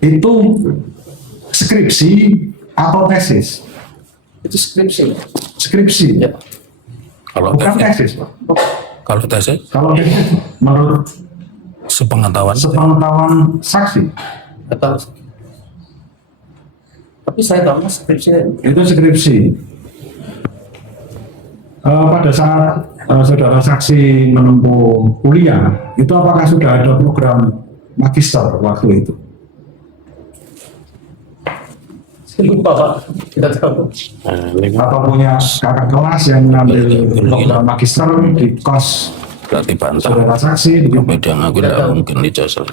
Itu skripsi atau tesis? Itu skripsi. Skripsi. Kalau Bukan tesis, tesis, Pak. kalau tesis, Kalau tesis, menurut Sepengetahuan. saksi, Atau tapi saya tahu skripsi. itu skripsi. Pada saat saudara saksi menempuh kuliah, itu apakah sudah ada program magister waktu itu? Saya lupa Pak. Tidak tahu. Atau punya kakak kelas yang mengambil program magister di kos berarti bantah. saudara saksi? Beda aku tidak mungkin ijazah.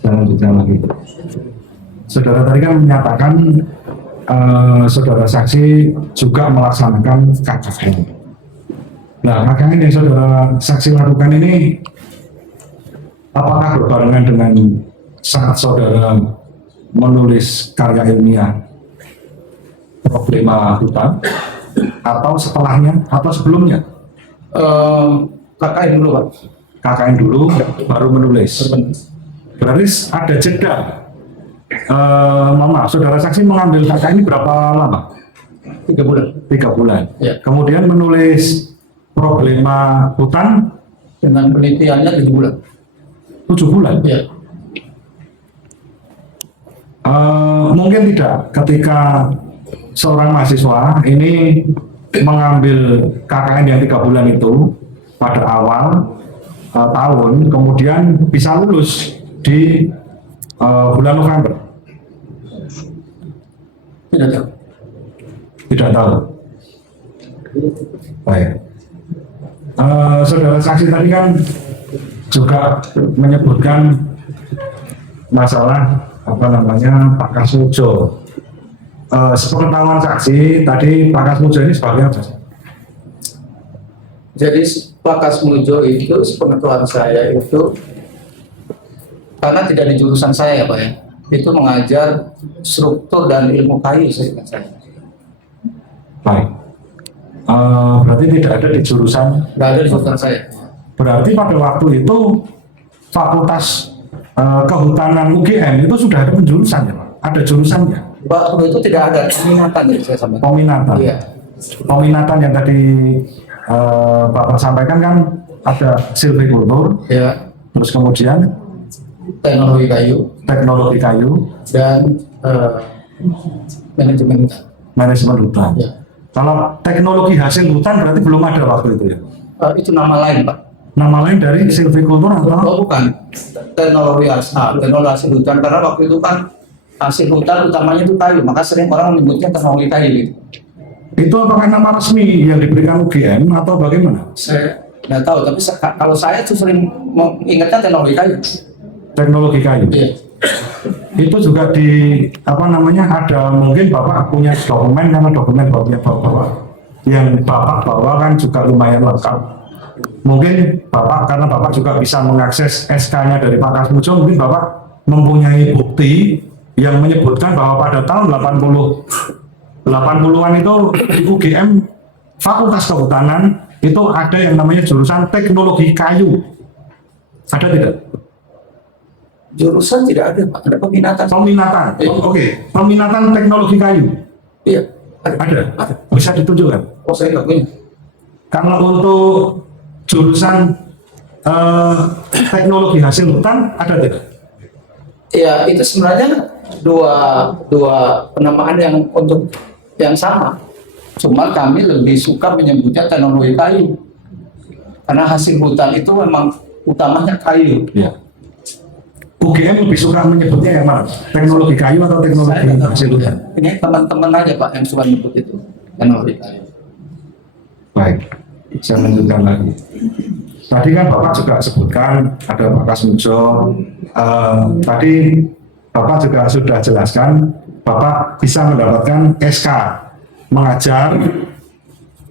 Jangan lanjutkan lagi. Saudara tadi kan menyatakan saudara saksi juga melaksanakan KKN. Nah, KKN yang saudara saksi lakukan ini apakah berbarengan dengan saat saudara menulis karya ilmiah problema hutan, atau setelahnya atau sebelumnya? KKN dulu Pak. KKN dulu baru menulis. Berarti ada jeda. Mama, saudara saksi mengambil KKN ini berapa lama? 3 bulan. 3 bulan. Ya. Kemudian menulis problema hutan Dengan penelitiannya 7 bulan. 7 bulan. Ya. Mungkin tidak ketika seorang mahasiswa ini mengambil KKN yang 3 bulan itu pada awal tahun, kemudian bisa lulus di bulan November. Tidak tahu. Tidak tahu. Baik. Saudara saksi tadi kan juga menyebutkan masalah Pak Kasmujo. Sepengetahuan saksi tadi Pak Kasmujo ini sebagai apa? Jadi Pak Kasmujo itu sepengetahuan saya itu karena tidak di jurusan saya ya Pak ya, itu mengajar struktur dan ilmu kayu saya. Baik. Berarti tidak ada di jurusan. Tidak ada di jurusan saya. Berarti pada waktu itu Fakultas Kehutanan UGM itu sudah ada penjurusan ya Pak? Ada jurusannya? Waktu itu tidak ada peminatan ya saya sampaikan. Peminatan. Iya. Peminatan yang tadi Bapak sampaikan kan ada silvikultur, Ya. terus kemudian Teknologi kayu dan manajemen hutan. manajemen hutan. Ya. Kalau teknologi hasil hutan berarti belum ada waktu itu ya? Itu nama lain Pak. Nama lain dari silvikultur atau? Oh bukan, teknologi hasil hutan, karena waktu itu kan hasil hutan utamanya itu kayu, maka sering orang menyebutnya teknologi kayu gitu. Itu apakah nama resmi yang diberikan UGM atau bagaimana? Saya nggak tahu, tapi kalau saya tuh sering mengingatkan teknologi kayu. Teknologi kayu. Iya. Itu juga ada mungkin Bapak punya dokumen, karena dokumen Bapak yang Bapak bawa kan juga lumayan lengkap. Mungkin karena Bapak juga bisa mengakses SK-nya dari Pak Kasmujo, mungkin Bapak mempunyai bukti yang menyebutkan bahwa pada tahun 80-an itu di UGM Fakultas Kehutanan itu ada yang namanya jurusan teknologi kayu. Ada tidak? Jurusan tidak ada Pak, ada peminatan. Peminatan. Oke. Peminatan teknologi kayu. Iya. Ada. Bisa ditunjukkan. Oh saya nggak punya. Kalau untuk jurusan teknologi hasil hutan ada tidak? Ya itu sebenarnya dua penamaan yang untuk yang sama. Cuma kami lebih suka menyebutnya teknologi kayu. Karena hasil hutan itu memang utamanya kayu. Ya. UGM lebih suka menyebutnya yang mana? Teknologi kayu atau teknologi hasil hutan? Ini teman-teman aja Pak yang suka menyebut itu teknologi kayu. Baik, saya lanjutkan lagi. Tadi kan Bapak juga sebutkan ada Pak Kasmujo. Tadi Bapak juga sudah jelaskan Bapak bisa mendapatkan SK mengajar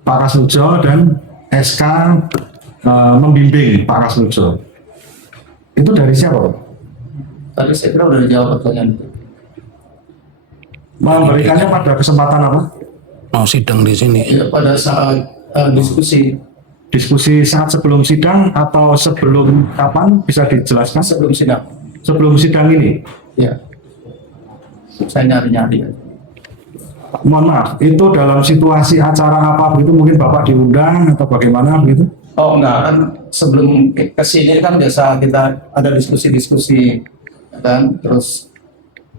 Pak Kasmujo dan SK membimbing Pak Kasmujo. Itu dari siapa Pak? Tadi saya kira udah dijawab pertanyaan itu. Memberikannya pada kesempatan apa? Mau sidang di sini. Ya, pada saat diskusi Diskusi saat sebelum sidang atau sebelum kapan bisa dijelaskan? sebelum sidang. Sebelum sidang ini. Ya, saya nyari-nyari. Mohon maaf, itu dalam situasi acara apa begitu mungkin Bapak diundang atau bagaimana begitu? Oh enggak, kan sebelum ke sini kan biasa kita ada diskusi-diskusi kan, terus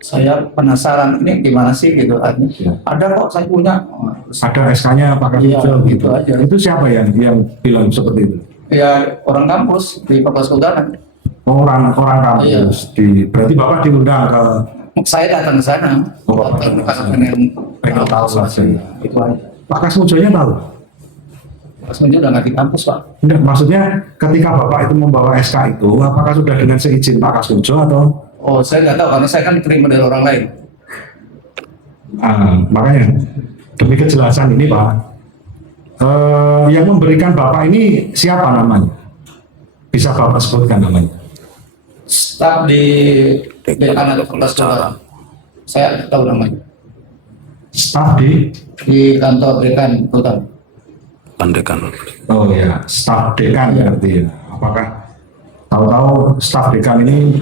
saya penasaran ini gimana sih gitu kan. Ada kok saya punya. Oh, terus, Ada SK-nya Pak Iya, Kasmujo gitu aja. Itu siapa yang bilang seperti itu? ya orang kampus di Fakultas Kehutanan. Orang kampus. Berarti Bapak diundang ke Saya datang ke sana. Oh, Datang karena pengen tahu saja. Itu aja. Pak Kasmujo-nya tahu? Pas udah nggak di kampus Pak. Enggak, maksudnya ketika Bapak itu membawa SK itu, apakah sudah dengan seizin Pak Kasmujo atau? Oh saya nggak tahu karena saya kan terima dari orang lain. Makanya demi kejelasan ini Pak, yang memberikan Bapak ini siapa namanya? Bisa Bapak sebutkan namanya? Staf di Dekan Fakultas Kehutanan. Saya nggak tahu namanya. Staf Di kantor Dekan Kehutanan. Pandekan. Oh ya, staf dekan berarti ya. Apakah tahu-tahu staf dekan ini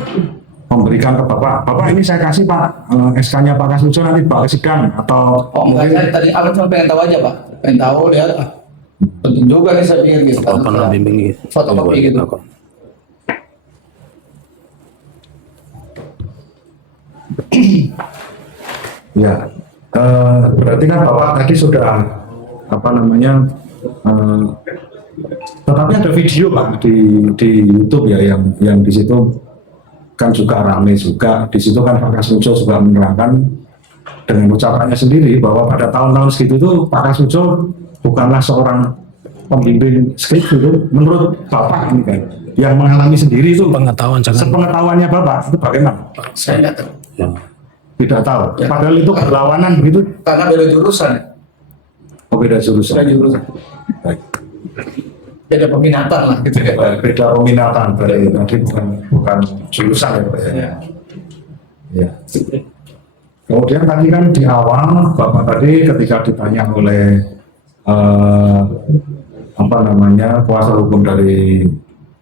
memberikan ke Bapak, Bapak ini saya kasih Pak SK-nya Pak Kasmujo nanti Pak sidang atau Oh enggak, saya tadi awal cuma pengen tahu aja Pak. Pengen tahu lihat penting juga nih saya pikir gitu. Apa pernah bimbing gitu? Fotokopi gitu. ya, berarti kan Bapak tadi sudah apa namanya, tetapi ada video Pak di YouTube ya yang di situ kan juga ramai juga. Di situ kan Pak Kasmujo juga menerangkan dengan ucapannya sendiri bahwa pada tahun-tahun segitu tuh Pak Kasmujo bukanlah seorang pembimbing skripsi itu menurut Bapak ini kan yang mengalami sendiri itu Pengetahuan jangan. sepengetahuannya Bapak itu bagaimana? Saya nggak tahu. Ya. Tidak tahu. Ya. Padahal itu berlawanan begitu. Karena beda jurusan. Oh, beda jurusan. Beda jurusan. Baik. Beda peminatan lah gitu ya. Beda peminatan berarti nanti bukan jurusan ya Pak ya. Ya. Kemudian tadi kan di awal Bapak tadi ketika ditanya oleh apa namanya kuasa hukum dari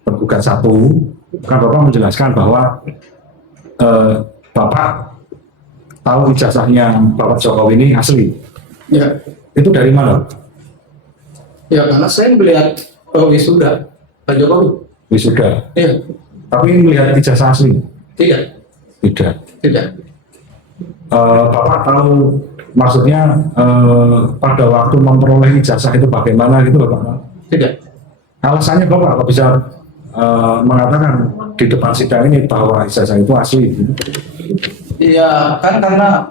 tergugat satu, kan Bapak menjelaskan bahwa Bapak tahu ijazahnya Bapak Jokowi ini asli. Ya. Itu dari mana? Ya karena saya melihat wisuda Pak Jokowi. Wisuda. Iya. Tapi melihat ijazah asli? Tidak. Tidak. Tidak. Bapak tahu maksudnya pada waktu memperoleh ijazah itu bagaimana gitu Bapak? Tidak. Alasannya Bapak apa bisa mengatakan di depan sidang ini bahwa ijazah itu asli? Iya kan karena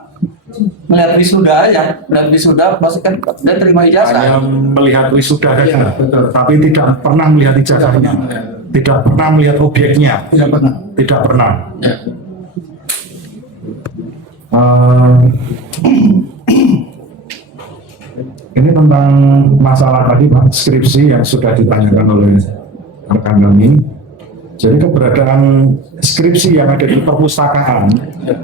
melihat wisuda aja, melihat wisuda pasti kan dia terima Hanya ijazah. melihat wisuda saja, Iya, betul. tapi tidak pernah melihat ijazahnya, tidak pernah melihat objeknya, Tidak pernah. tidak pernah. Ya. Ini tentang masalah tadi Pak, skripsi yang sudah ditanyakan oleh rekan kami. Jadi keberadaan skripsi yang ada di perpustakaan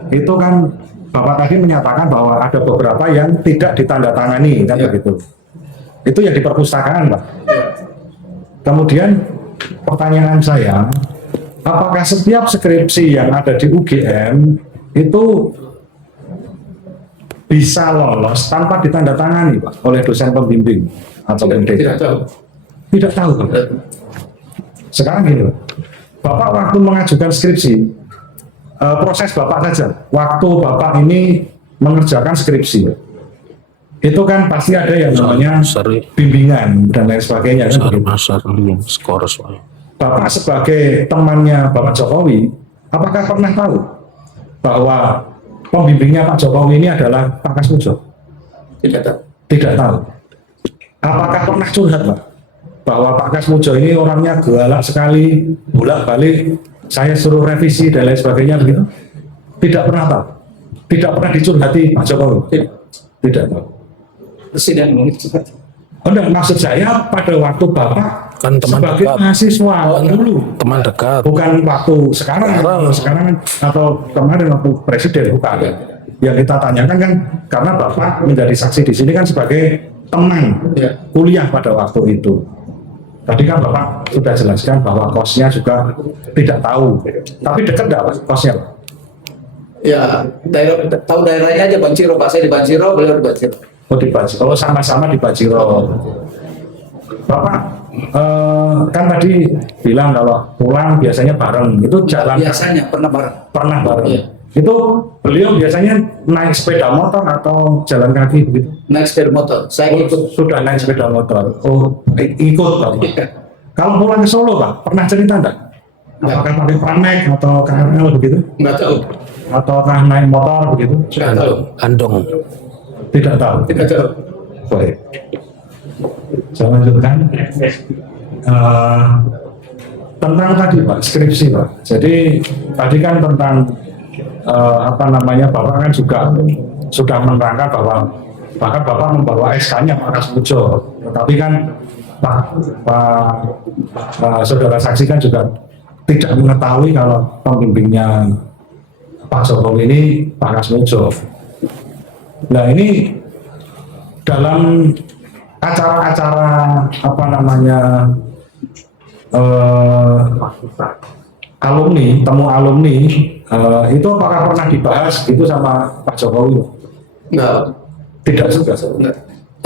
itu kan Bapak tadi menyatakan bahwa ada beberapa yang tidak ditandatangani kan begitu. Itu yang di perpustakaan Pak. Kemudian pertanyaan saya, apakah setiap skripsi yang ada di UGM itu bisa lolos tanpa ditandatangani Pak oleh dosen pembimbing atau MD? Tidak tahu. Tidak tahu Pak. Sekarang gini Pak. Bapak waktu mengajukan skripsi proses Bapak saja. Waktu Bapak ini mengerjakan skripsi, itu kan pasti ada yang namanya bimbingan dan lain sebagainya. Kan? Skors. Bapak sebagai temannya Bapak Jokowi, apakah pernah tahu bahwa pembimbingnya Pak Jokowi ini adalah Pak Kasmujo? Tidak tahu. Tidak tahu. Apakah pernah curhat, Pak? Bahwa Pak Kasmujo ini orangnya galak sekali, bolak-balik, saya suruh revisi dan lain sebagainya begitu? Tidak pernah tahu. Tidak pernah dicurhati Pak Jokowi. Tidak tahu. Presiden mengurus. Oh, enggak, maksud saya pada waktu Bapak Kan teman sebagai dekat. mahasiswa dulu, Teman dekat. bukan waktu sekarang atau kemarin waktu presiden, bukan. Yang kita tanyakan kan karena Bapak menjadi saksi di sini kan sebagai teman kuliah pada waktu itu. Tadi kan Bapak sudah jelaskan bahwa kosnya juga tidak tahu, tapi dekat enggak Pak kosnya, Pak? Ya, tahu daerahnya aja Banjiro, Pak. Saya di Banjiro, beliau di Banjiro. Oh di Banjiro, oh sama-sama di Banjiro. Bapak kan tadi bilang kalau pulang biasanya bareng, itu jalan Biasanya pernah bareng. pernah bareng. Iya. Itu beliau biasanya naik sepeda motor atau jalan kaki begitu? Naik sepeda motor. Saya ikut. Sudah naik sepeda motor. Oh ikut Pak. Kalau pulang ke Solo Pak, pernah cerita enggak? Apakah pakai Pramek atau KRL begitu? Nggak tahu. Ataukah naik motor begitu? Nggak tahu. Andong. Tidak tahu. Tidak tahu. Baik. Saya lanjutkan. Tentang tadi Pak, skripsi Pak. Jadi tadi kan tentang Bapak kan juga sudah menerangkan bahwa bahkan Bapak membawa SK-nya Pak Kasmujo. Tetapi kan saudara saksi kan juga tidak mengetahui kalau pembimbingnya Pak Jokowi ini Pak Kasmujo. Nah ini dalam acara-acara alumni, temu alumni, itu apakah pernah dibahas gitu sama Pak Jokowi? Enggak. Tidak juga. Enggak.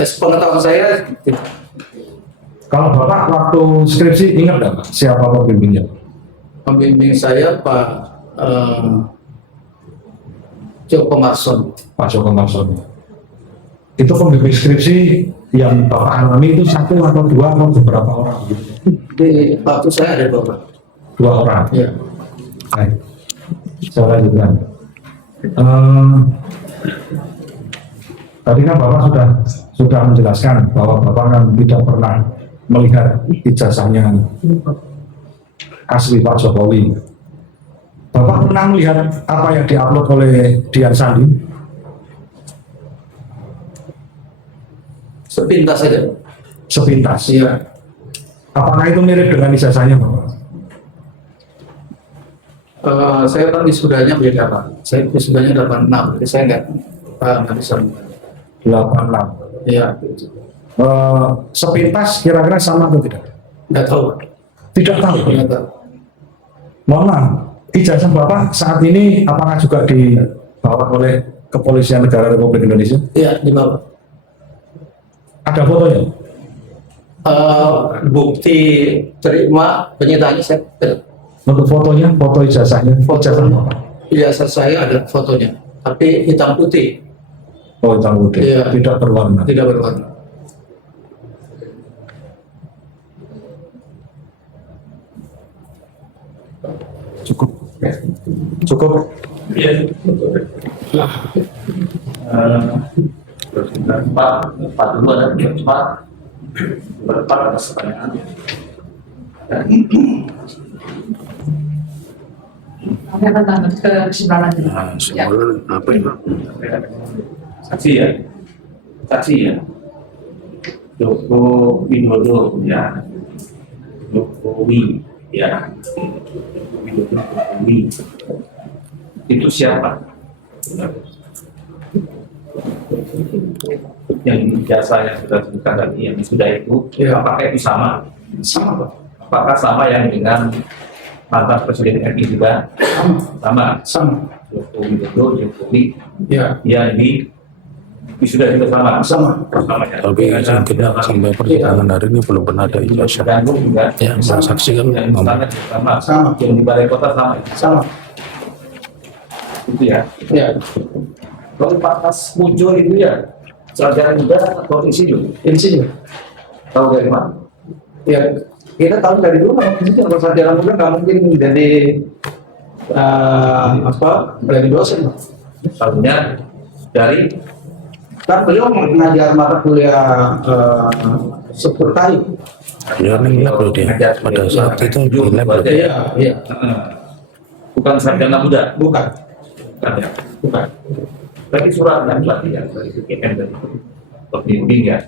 Pengetahuan saya tidak. Kalau Bapak waktu skripsi ingat nggak Pak, siapa pembimbingnya? Pembimbing saya Pak Joko Marson. Pak Joko Marson. Itu pembimbing skripsi yang Bapak alami itu satu atau dua atau beberapa orang? Di waktu saya ada dua orang. Iya. Baik. Saya lanjutkan. Tadi kan Bapak sudah menjelaskan bahwa Bapak kan tidak pernah melihat ijazahnya asli Pak Jokowi. Bapak pernah melihat apa yang diupload oleh Dian Sandi? Sepintas saja. Sepintas. Iya. Apakah itu mirip dengan ijazahnya Bapak? Saya kan wisudanya beda Pak. Saya wisudanya 86, jadi saya nggak bisa. 86. Iya. Sepintas kira-kira sama atau tidak? Nggak tahu Pak. Tidak tahu. Nggak tahu. Mohon maaf, ijazah Bapak saat ini apakah juga dibawa oleh Kepolisian Negara Republik Indonesia? Iya, di bawah. Ada fotonya? Bukti terima penyitaannya saya tidak. Untuk fotonya, foto ijazahnya, ijazah Bapak. Ijazah saya ada fotonya, tapi hitam putih, Oh, hitam putih, Iya. tidak berwarna. tidak berwarna. Cukup. Cukup. Iya. Pak dulu ada Pak. Berapa atas pertanyaan? Kami akan lanjut ke kesimpulan lagi. Ya. Apa ini? Saksi ya, saksi ya. Joko Widodo ya, Jokowi ya, Jokowi itu siapa? Yang jasa yang sudah disebutkan tadi, yang sudah itu, apakah itu sama? Sama Pak. Apakah sama yang dengan mantan Presiden RI juga? Sama. Sama. Joko Widodo, Jokowi, Ya. ya ini sudah juga sama. Sama. Sama ya. Tapi izin kita sampai persidangan hari ini belum pernah ada ijazah. Ganggu juga. Ya, saksi kan Yang ngomong. sama. Sama. Yang di balai kota sama. Sama. Itu ya. Ya, Kalau pas muncul itu ya, sarjana muda atau insinyur? insinyur. Tahu dari mana? Ya, kita tahu dari dulu kalau insinyur kalau sarjana muda nggak mungkin dari dari dosen. Tahunya dari Kan beliau mengajar mata kuliah struktur kayu. Beliau di lab loh dia. Pada saat itu di lab loh. Iya, iya. bukan sarjana muda, Bukan, bukan ya. bukan. Berarti surat dan pelatihan dari BKN dari pembimbing ya.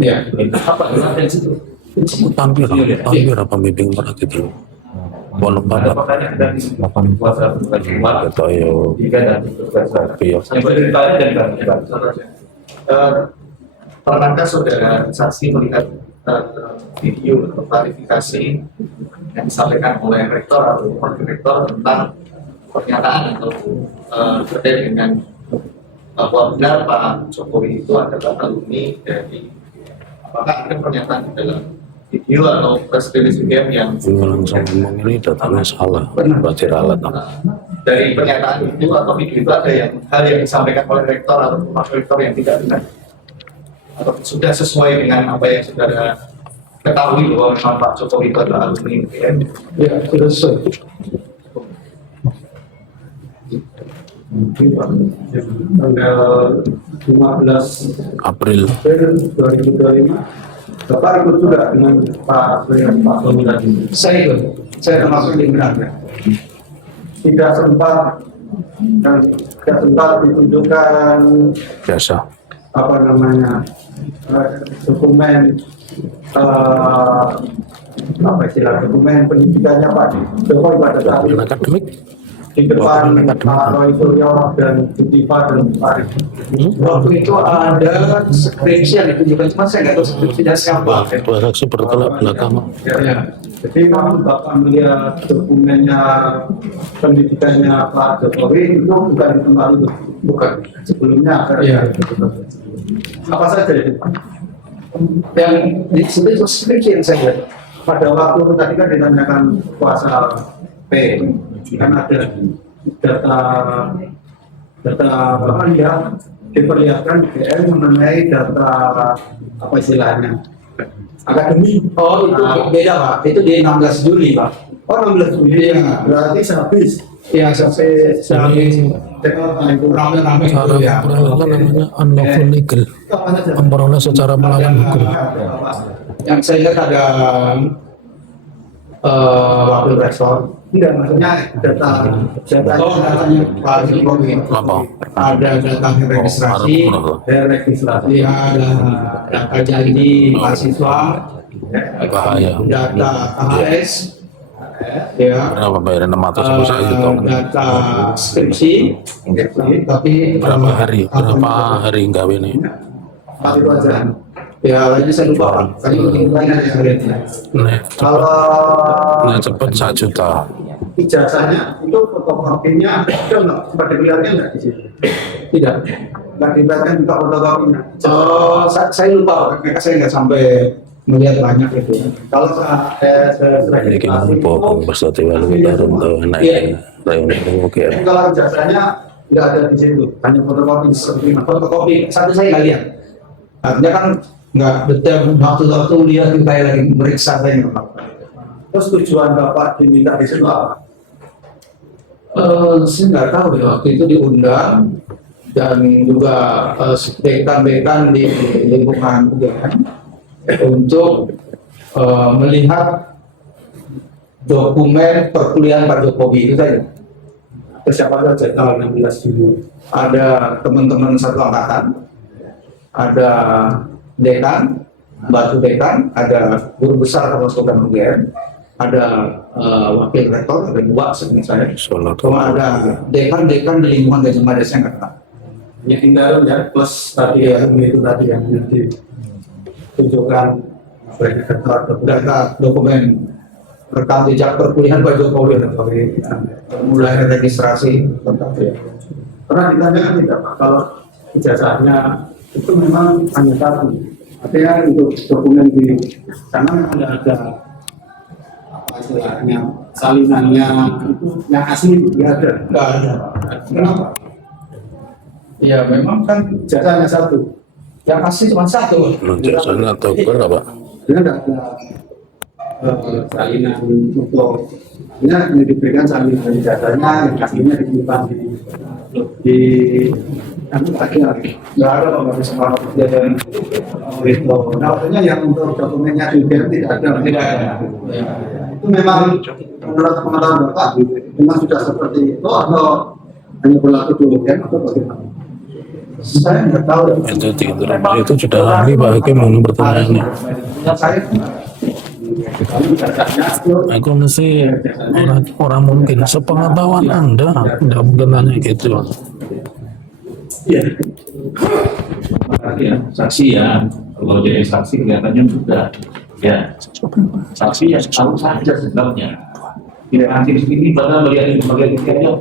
Iya. Apa dari situ? Tampil apa pembimbing berat itu. Walaupun Ada pada pertanyaan dari kuasa penjual kata yo jika dan kopi ya. yang berceritanya dari kami. Pernahkah saudara saksi melihat video atau klarifikasi yang disampaikan oleh rektor atau wakil rektor tentang pernyataan atau terkait dengan bahwa benar Pak Jokowi itu adalah alumni dari, apakah ada pernyataan di dalam video atau press release yang Langsung ngomong ini datanya salah. Berarti ralat. dari pernyataan itu atau video itu ada yang hal yang disampaikan oleh rektor atau wakil rektor yang tidak benar atau sudah sesuai dengan apa yang saudara ketahui bahwa memang Pak Jokowi itu adalah alumni UGM? Ya, sudah sesuai. Tanggal 15 April. April 2025 Bapak ikut juga dengan Pak Tommy tadi. Saya ikut. Saya termasuk di benarnya. Tidak sempat ditunjukkan Biasa. apa namanya dokumen apa istilah dokumen pendidikannya Pak Jokowi pada saat itu Akademik. di depan Pak Roy Suryo dan Budipa dan Pak Arif. Waktu itu ada skripsi yang ditunjukkan, cuma saya nggak tahu skripsinya siapa. Dua saksi bertolak belakang. Ya. Jadi waktu Bapak melihat dokumennya pendidikannya Pak Jokowi itu bukan di tempat itu, Bukan. sebelumnya ada. Iya. Apa saja itu Pak? Yang di situ itu skripsi yang saya lihat. Pada waktu tadi kan ditanyakan kuasa P, kan ada data apa yang diperlihatkan BM mengenai data apa istilahnya akademi. Oh, itu beda Pak. Itu di 16 Juli Pak. Oh 16 Juli, Iya. berarti sehabis Yang sampai rame-rame itu Cara ya. memperlakukan namanya unlawful legal. Memperoleh secara melawan hukum. Yang saya lihat ada wakil rektor. Tidak, maksudnya datanya Datanya Pak Jokowi. Apa? Ada data registrasi, registrasi. ya, ada data janji mahasiswa, Bahaya. data KHS, ya, Berapa bayaran 600 itu? data skripsi, tapi Berapa hari gawe nih? Pak itu aja. ya lainnya saya lupa Pak. Tadi penting banyak yang saya lihat. Nih, Kalau cepet 1 juta. ijazahnya itu fotokopinya ada nggak? Sempat dilihatnya nggak di situ? Tidak. Nggak dilihatkan juga fotokopinya. Saya lupa, karena saya nggak sampai melihat banyak itu. Kalau saya Ini kita ngomong bersatu walau kita untuk naik rayon ini oke. kalau ijazahnya nggak ada di situ, hanya fotokopi seperti ini. Fotokopi satu saya nggak lihat. Artinya kan nggak detail waktu-waktu lihat kita lagi meriksa saya nggak apa. Terus tujuan Bapak diminta di situ apa? Saya nggak tahu ya, waktu itu diundang dan juga dekan-dekan di lingkungan UGM untuk melihat dokumen perkuliahan Pak Jokowi itu saja. Siapa saja tanggal 16 Juli? Ada teman-teman satu angkatan, ada dekan, batu dekan, ada guru besar Fakultas UGM, ada wakil rektor, ada 2 sebenarnya saya. Cuma ada dekan-dekan di lingkungan Gajah Mada saya nggak tahu. Ini tinggal ya, plus tadi ya, itu tadi yang ditunjukkan Data dokumen rekam jejak perkuliahan Pak Jokowi, mulai registrasi. Pernah ditanyakan tidak Pak, kalau ijazahnya itu memang hanya satu, artinya untuk dokumen di sana ada apa istilahnya salinannya yang asli nggak ada. Nggak ada. Kenapa? Ya memang kan Jasanya satu. yang asli cuma satu. Jasanya atau berapa? Dia nggak ada salinan untuk ini diberikan salinan jasanya, yang aslinya disimpan di lagi. Nggak ada pembagian sama kejadian itu. Nah, maksudnya yang untuk dokumennya juga tidak ada. Tidak ada. Ya. Itu memang menurut pengetahuan Bapak, memang sudah seperti itu atau hanya berlaku dulu kan atau bagaimana? Saya nggak tahu. Itu sudah ahli Pak Hakim mau pertanyaannya. Saya Aku mesti orang mungkin sepengetahuan Anda, tidak mungkin tanya gitu. Iya. Ya, saksi ya, kalau jadi saksi kelihatannya mudah. Ya, saksi ya tahu saja sebenarnya. Tidak nanti ini pada bagian aja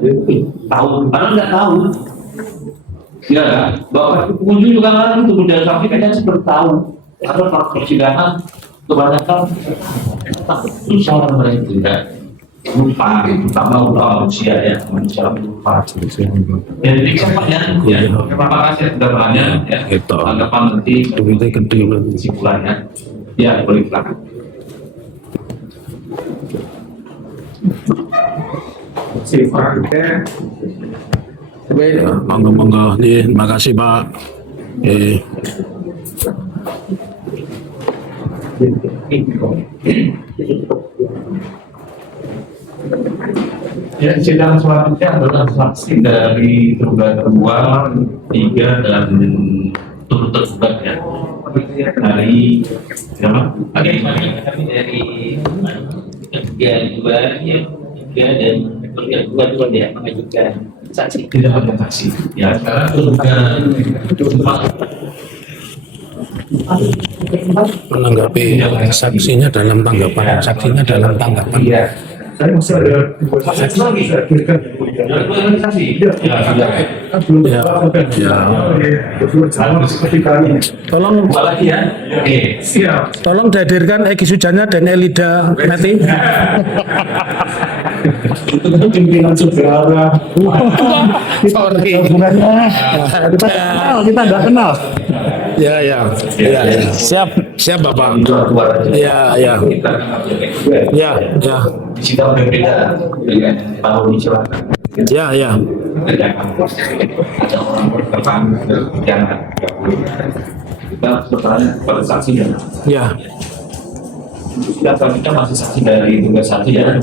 tahu, karena nggak tahu. Ya, bahwa pengunjung juga kan untuk menjadi saksi kayaknya seperti tahu. Atau kalau persidangan kebanyakan susah orang mereka tidak lupa, terutama usia ya, manusia lupa. Jadi kesempatan ya, terima kasih sudah bertanya ya. Tanggapan nanti kesimpulannya ya boleh silakan. Monggo, terima kasih Pak. Ya, sidang selanjutnya adalah saksi dari tergugat kedua, 3 dan turut tergugat ya. Dari siapa? Oke, dari 3 dan kedua dia mengajukan saksi, tidak ada saksi. Ya, sekarang Menanggapi saksinya dalam tanggapan, Iya. saya masih ada saksi lagi saya berikan. Tolong Lagi ya. Oke. Siap. tolong dihadirkan Egy Sujana dan Elida Meti. Itu kan pimpinan saudara. Sorry. Kita nggak kenal. Ya. Siap Bapak. Ya. Di sidang berbeda dengan tahun ini silakan. Ya. Ada orang berteman jangan. Kita bertanya pada saksinya. Ya. Kita selanjutnya masih saksi dari tugas saksi ya.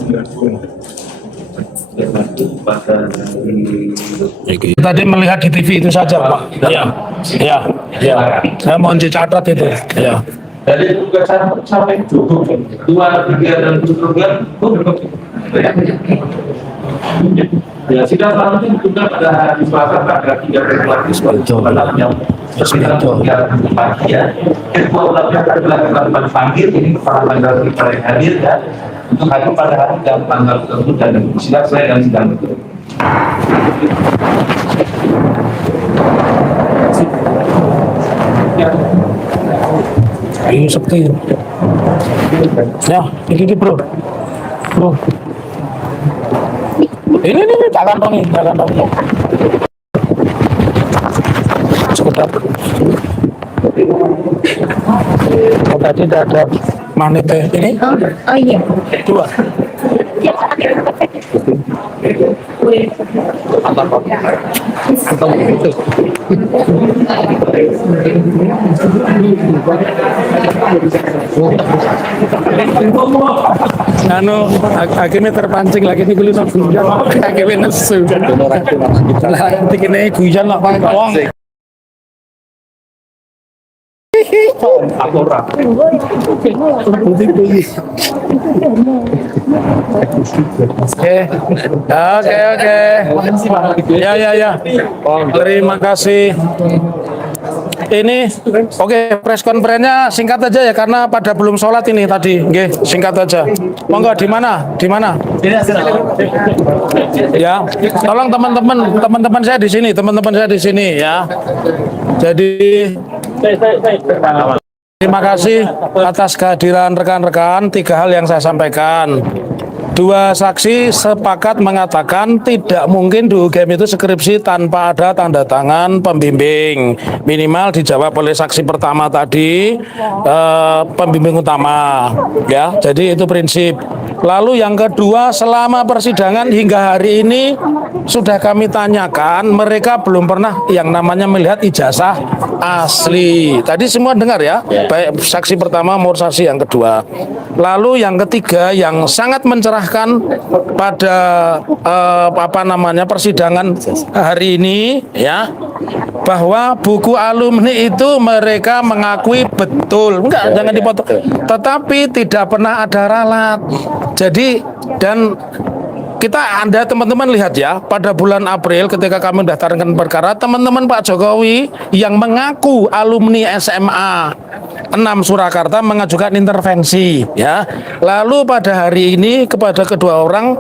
Tadi melihat di TV itu saja Pak. Ya. Saya mohon dicatat itu. Ya. Dari tugas sampai 2, 3 dan tugas ya sidang selanjutnya ditunda pada hari Selasa tanggal 3 Februari 2024 yang sekitar 3 pagi ya. Kedua ulangnya akan dilakukan panggil ini pada tanggal kita yang hadir ya untuk hadir pada hari dan tanggal tersebut dan sidang saya dan sidang itu. Ini seperti ya, ini bro. Ini jangan dong. Sekedar. Oh, tadi ada magnet ini. Oh iya. 2. Akhirnya terpancing lagi nih kulit akhirnya nesu. Lah nanti kene guyon lah pakai uang. Oke. Ya. Terima kasih. Ini oke, press conference-nya singkat aja ya karena pada belum sholat ini tadi. Oke, singkat aja. Monggo di mana? Ya. Tolong teman-teman saya di sini ya. Jadi terima kasih atas kehadiran rekan-rekan. 3 hal yang saya sampaikan. Dua saksi sepakat mengatakan tidak mungkin di UGM itu skripsi tanpa ada tanda tangan pembimbing. Minimal dijawab oleh saksi pertama tadi, pembimbing utama. Ya, jadi itu prinsip. Lalu yang kedua, selama persidangan hingga hari ini sudah kami tanyakan, mereka belum pernah yang namanya melihat ijazah asli. Tadi semua dengar ya, baik saksi pertama maupun saksi yang kedua. Lalu yang ketiga yang sangat mencerahkan pada persidangan hari ini ya, bahwa buku alumni itu mereka mengakui betul, enggak jangan dipotong, tetapi tidak pernah ada ralat. Jadi dan Anda teman-teman lihat ya, pada bulan April ketika kami mendaftarkan perkara, teman-teman Pak Jokowi yang mengaku alumni SMA 6 Surakarta mengajukan intervensi ya. Lalu pada hari ini kepada kedua orang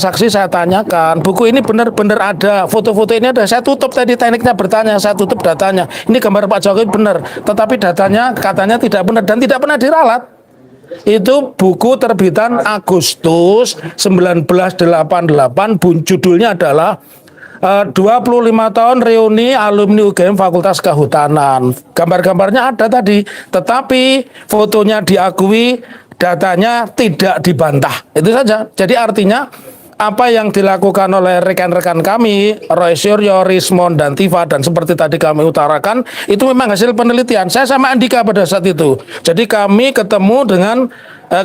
saksi saya tanyakan, buku ini benar-benar ada, foto-foto ini ada. Saya tutup tadi tekniknya bertanya, saya tutup datanya. Ini gambar Pak Jokowi benar, tetapi datanya katanya tidak benar dan tidak pernah diralat. Itu buku terbitan Agustus 1988, judulnya adalah 25 tahun reuni alumni UGM Fakultas Kehutanan. Gambar-gambarnya ada tadi, tetapi fotonya diakui, datanya tidak dibantah. Itu saja. Jadi artinya apa yang dilakukan oleh rekan-rekan kami, Roy Suryo, Rismond, dan Tifa, dan seperti tadi kami utarakan, itu memang hasil penelitian. Saya sama Andika pada saat itu. Jadi kami ketemu dengan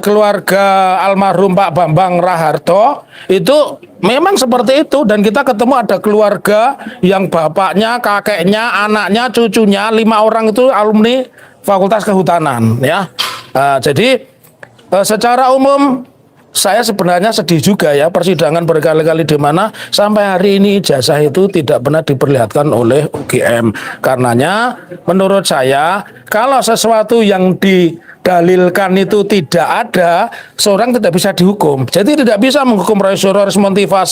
keluarga almarhum Pak Bambang Raharto, itu memang seperti itu. Dan kita ketemu ada keluarga yang bapaknya, kakeknya, anaknya, cucunya, 5 orang itu alumni Fakultas Kehutanan. Ya, jadi secara umum saya sebenarnya sedih juga ya, persidangan berkali-kali di mana sampai hari ini ijazah itu tidak pernah diperlihatkan oleh UGM. Karenanya menurut saya kalau sesuatu yang didalilkan itu tidak ada, seorang tidak bisa dihukum. Jadi tidak bisa menghukum Roy Suryo, Rismond, Tifa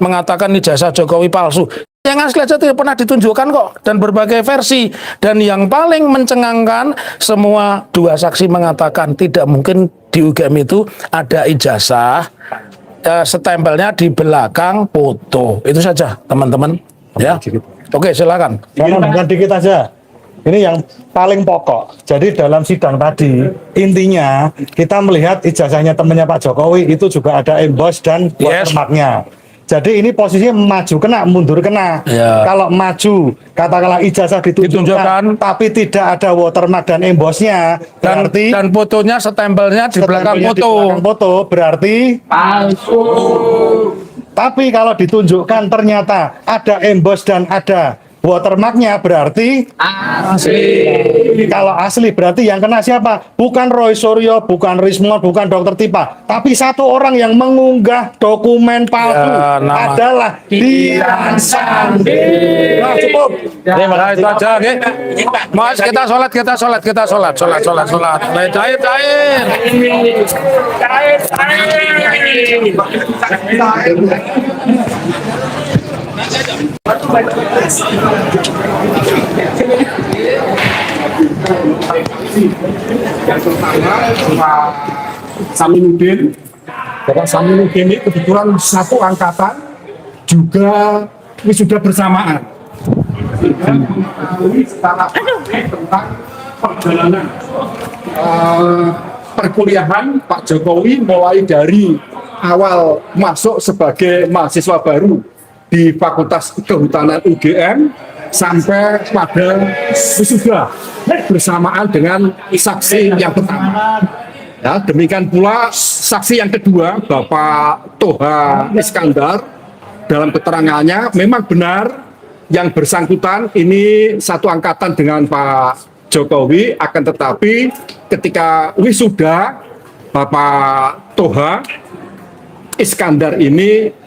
mengatakan ijazah Jokowi palsu. Yang asli aja tidak pernah ditunjukkan kok, dan berbagai versi. Dan yang paling mencengangkan, semua dua saksi mengatakan tidak mungkin di UGM itu ada ijazah, stempelnya di belakang foto. Itu saja teman-teman ya. Oke, silakan. Bukan dikit aja. Ini yang paling pokok. Jadi dalam sidang tadi, intinya kita melihat ijazahnya temannya Pak Jokowi itu juga ada emboss dan watermarknya. Jadi ini posisinya maju kena, mundur kena. Ya. Kalau maju, katakanlah ijazah ditunjukkan, tapi tidak ada watermark dan embossnya, berarti dan fotonya, stempelnya di belakang foto. Di belakang foto berarti palsu. Tapi kalau ditunjukkan ternyata ada emboss dan ada watermarknya, berarti asli. Kalau asli berarti yang kena siapa? Bukan Roy Suryo, bukan Rismond, bukan Dr. Tifa, tapi satu orang yang mengunggah dokumen palsu adalah Dian Sandi. Nah, cukup. Terima kasih. Itu aja, oke. Mas, kita sholat. Cair. Yang pertama Bapak Saminuddin. Bapak Saminuddin ini kebetulan satu angkatan, juga wisuda bersamaan. Dan mengetahui secara tentang perjalanan perkuliahan Pak Jokowi mulai dari awal masuk sebagai mahasiswa baru di Fakultas Kehutanan UGM sampai pada wisuda bersamaan dengan saksi yang pertama. Ya, demikian pula saksi yang kedua, Bapak Toha Iskandar, dalam keterangannya memang benar yang bersangkutan ini satu angkatan dengan Pak Jokowi, akan tetapi ketika wisuda Bapak Toha Iskandar ini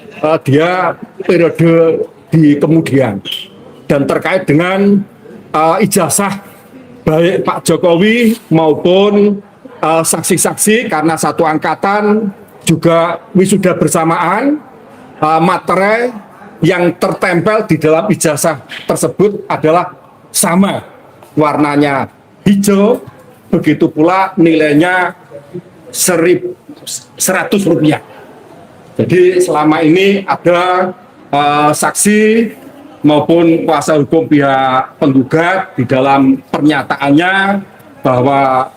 dia periode di kemudian. Dan terkait dengan ijazah baik Pak Jokowi maupun saksi-saksi, karena satu angkatan juga wisuda bersamaan, materai yang tertempel di dalam ijazah tersebut adalah sama, warnanya hijau, begitu pula nilainya Rp100. Jadi selama ini ada saksi maupun kuasa hukum pihak penggugat di dalam pernyataannya bahwa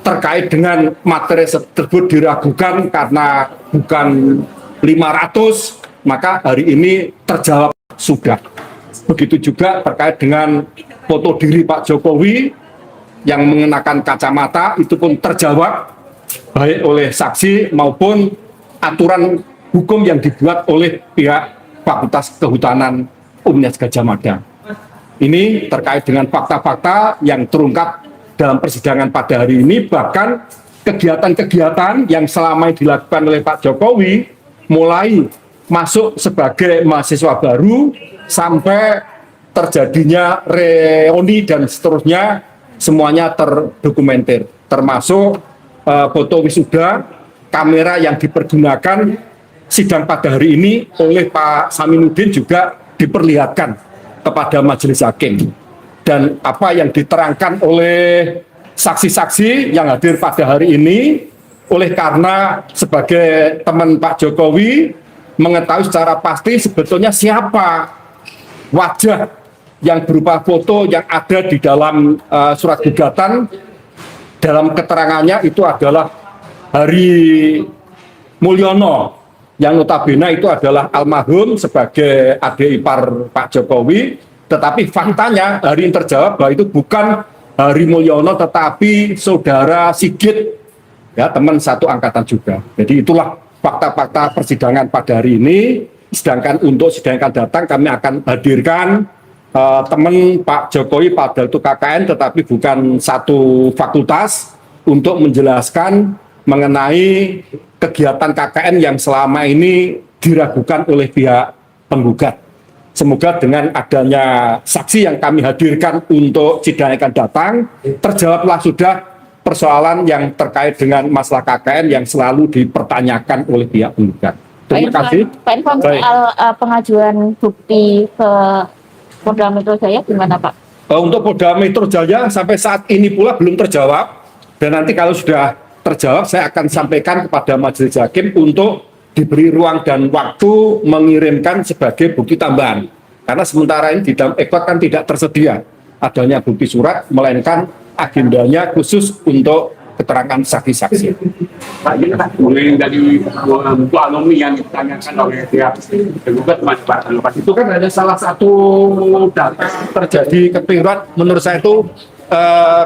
terkait dengan materi tersebut diragukan karena bukan 500, maka hari ini terjawab sudah. Begitu juga terkait dengan foto diri Pak Jokowi yang mengenakan kacamata, itu pun terjawab baik oleh saksi maupun aturan hukum yang dibuat oleh pihak Fakultas Kehutanan UNES Gadjah Mada. Ini terkait dengan fakta-fakta yang terungkap dalam persidangan pada hari ini, bahkan kegiatan-kegiatan yang selama ini dilakukan oleh Pak Jokowi, mulai masuk sebagai mahasiswa baru sampai terjadinya reuni dan seterusnya, semuanya terdokumentir, termasuk foto wisuda, kamera yang dipergunakan sidang pada hari ini oleh Pak Saminuddin juga diperlihatkan kepada majelis hakim. Dan apa yang diterangkan oleh saksi-saksi yang hadir pada hari ini, oleh karena sebagai teman Pak Jokowi mengetahui secara pasti sebetulnya siapa wajah yang berupa foto yang ada di dalam surat gugatan. Dalam keterangannya itu adalah Hari Mulyono, yang notabene itu adalah almarhum sebagai adik ipar Pak Jokowi. Tetapi faktanya hari ini terjawab bahwa itu bukan Hari Mulyono tetapi saudara Sigit, ya, teman satu angkatan juga. Jadi itulah fakta-fakta persidangan pada hari ini. Sedangkan untuk sidang akan datang kami akan hadirkan teman Pak Jokowi pada itu KKN tetapi bukan satu fakultas, untuk menjelaskan mengenai kegiatan KKN yang selama ini diragukan oleh pihak penggugat. Semoga dengan adanya saksi yang kami hadirkan untuk sidang akan datang, terjawablah sudah persoalan yang terkait dengan masalah KKN yang selalu dipertanyakan oleh pihak penggugat. Terima kasih. Pak Irfan, soal pengajuan bukti ke Polda Metro Jaya gimana Pak? Untuk Polda Metro Jaya sampai saat ini pula belum terjawab, dan nanti kalau sudah terjawab saya akan sampaikan kepada majelis hakim untuk diberi ruang dan waktu mengirimkan sebagai bukti tambahan. Karena sementara ini di dalam ekot kan tidak tersedia adanya bukti surat, melainkan agendanya khusus untuk keterangan saksi-saksi. Pak, ini Pak, mulai dari buku alumni yang ditanyakan oleh pihak penggugat, Mas Pak, Itu kan hanya salah satu data terjadi kekeliruan, menurut saya itu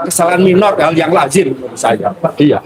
kesalahan minor, hal yang lazim menurut saya. Iya.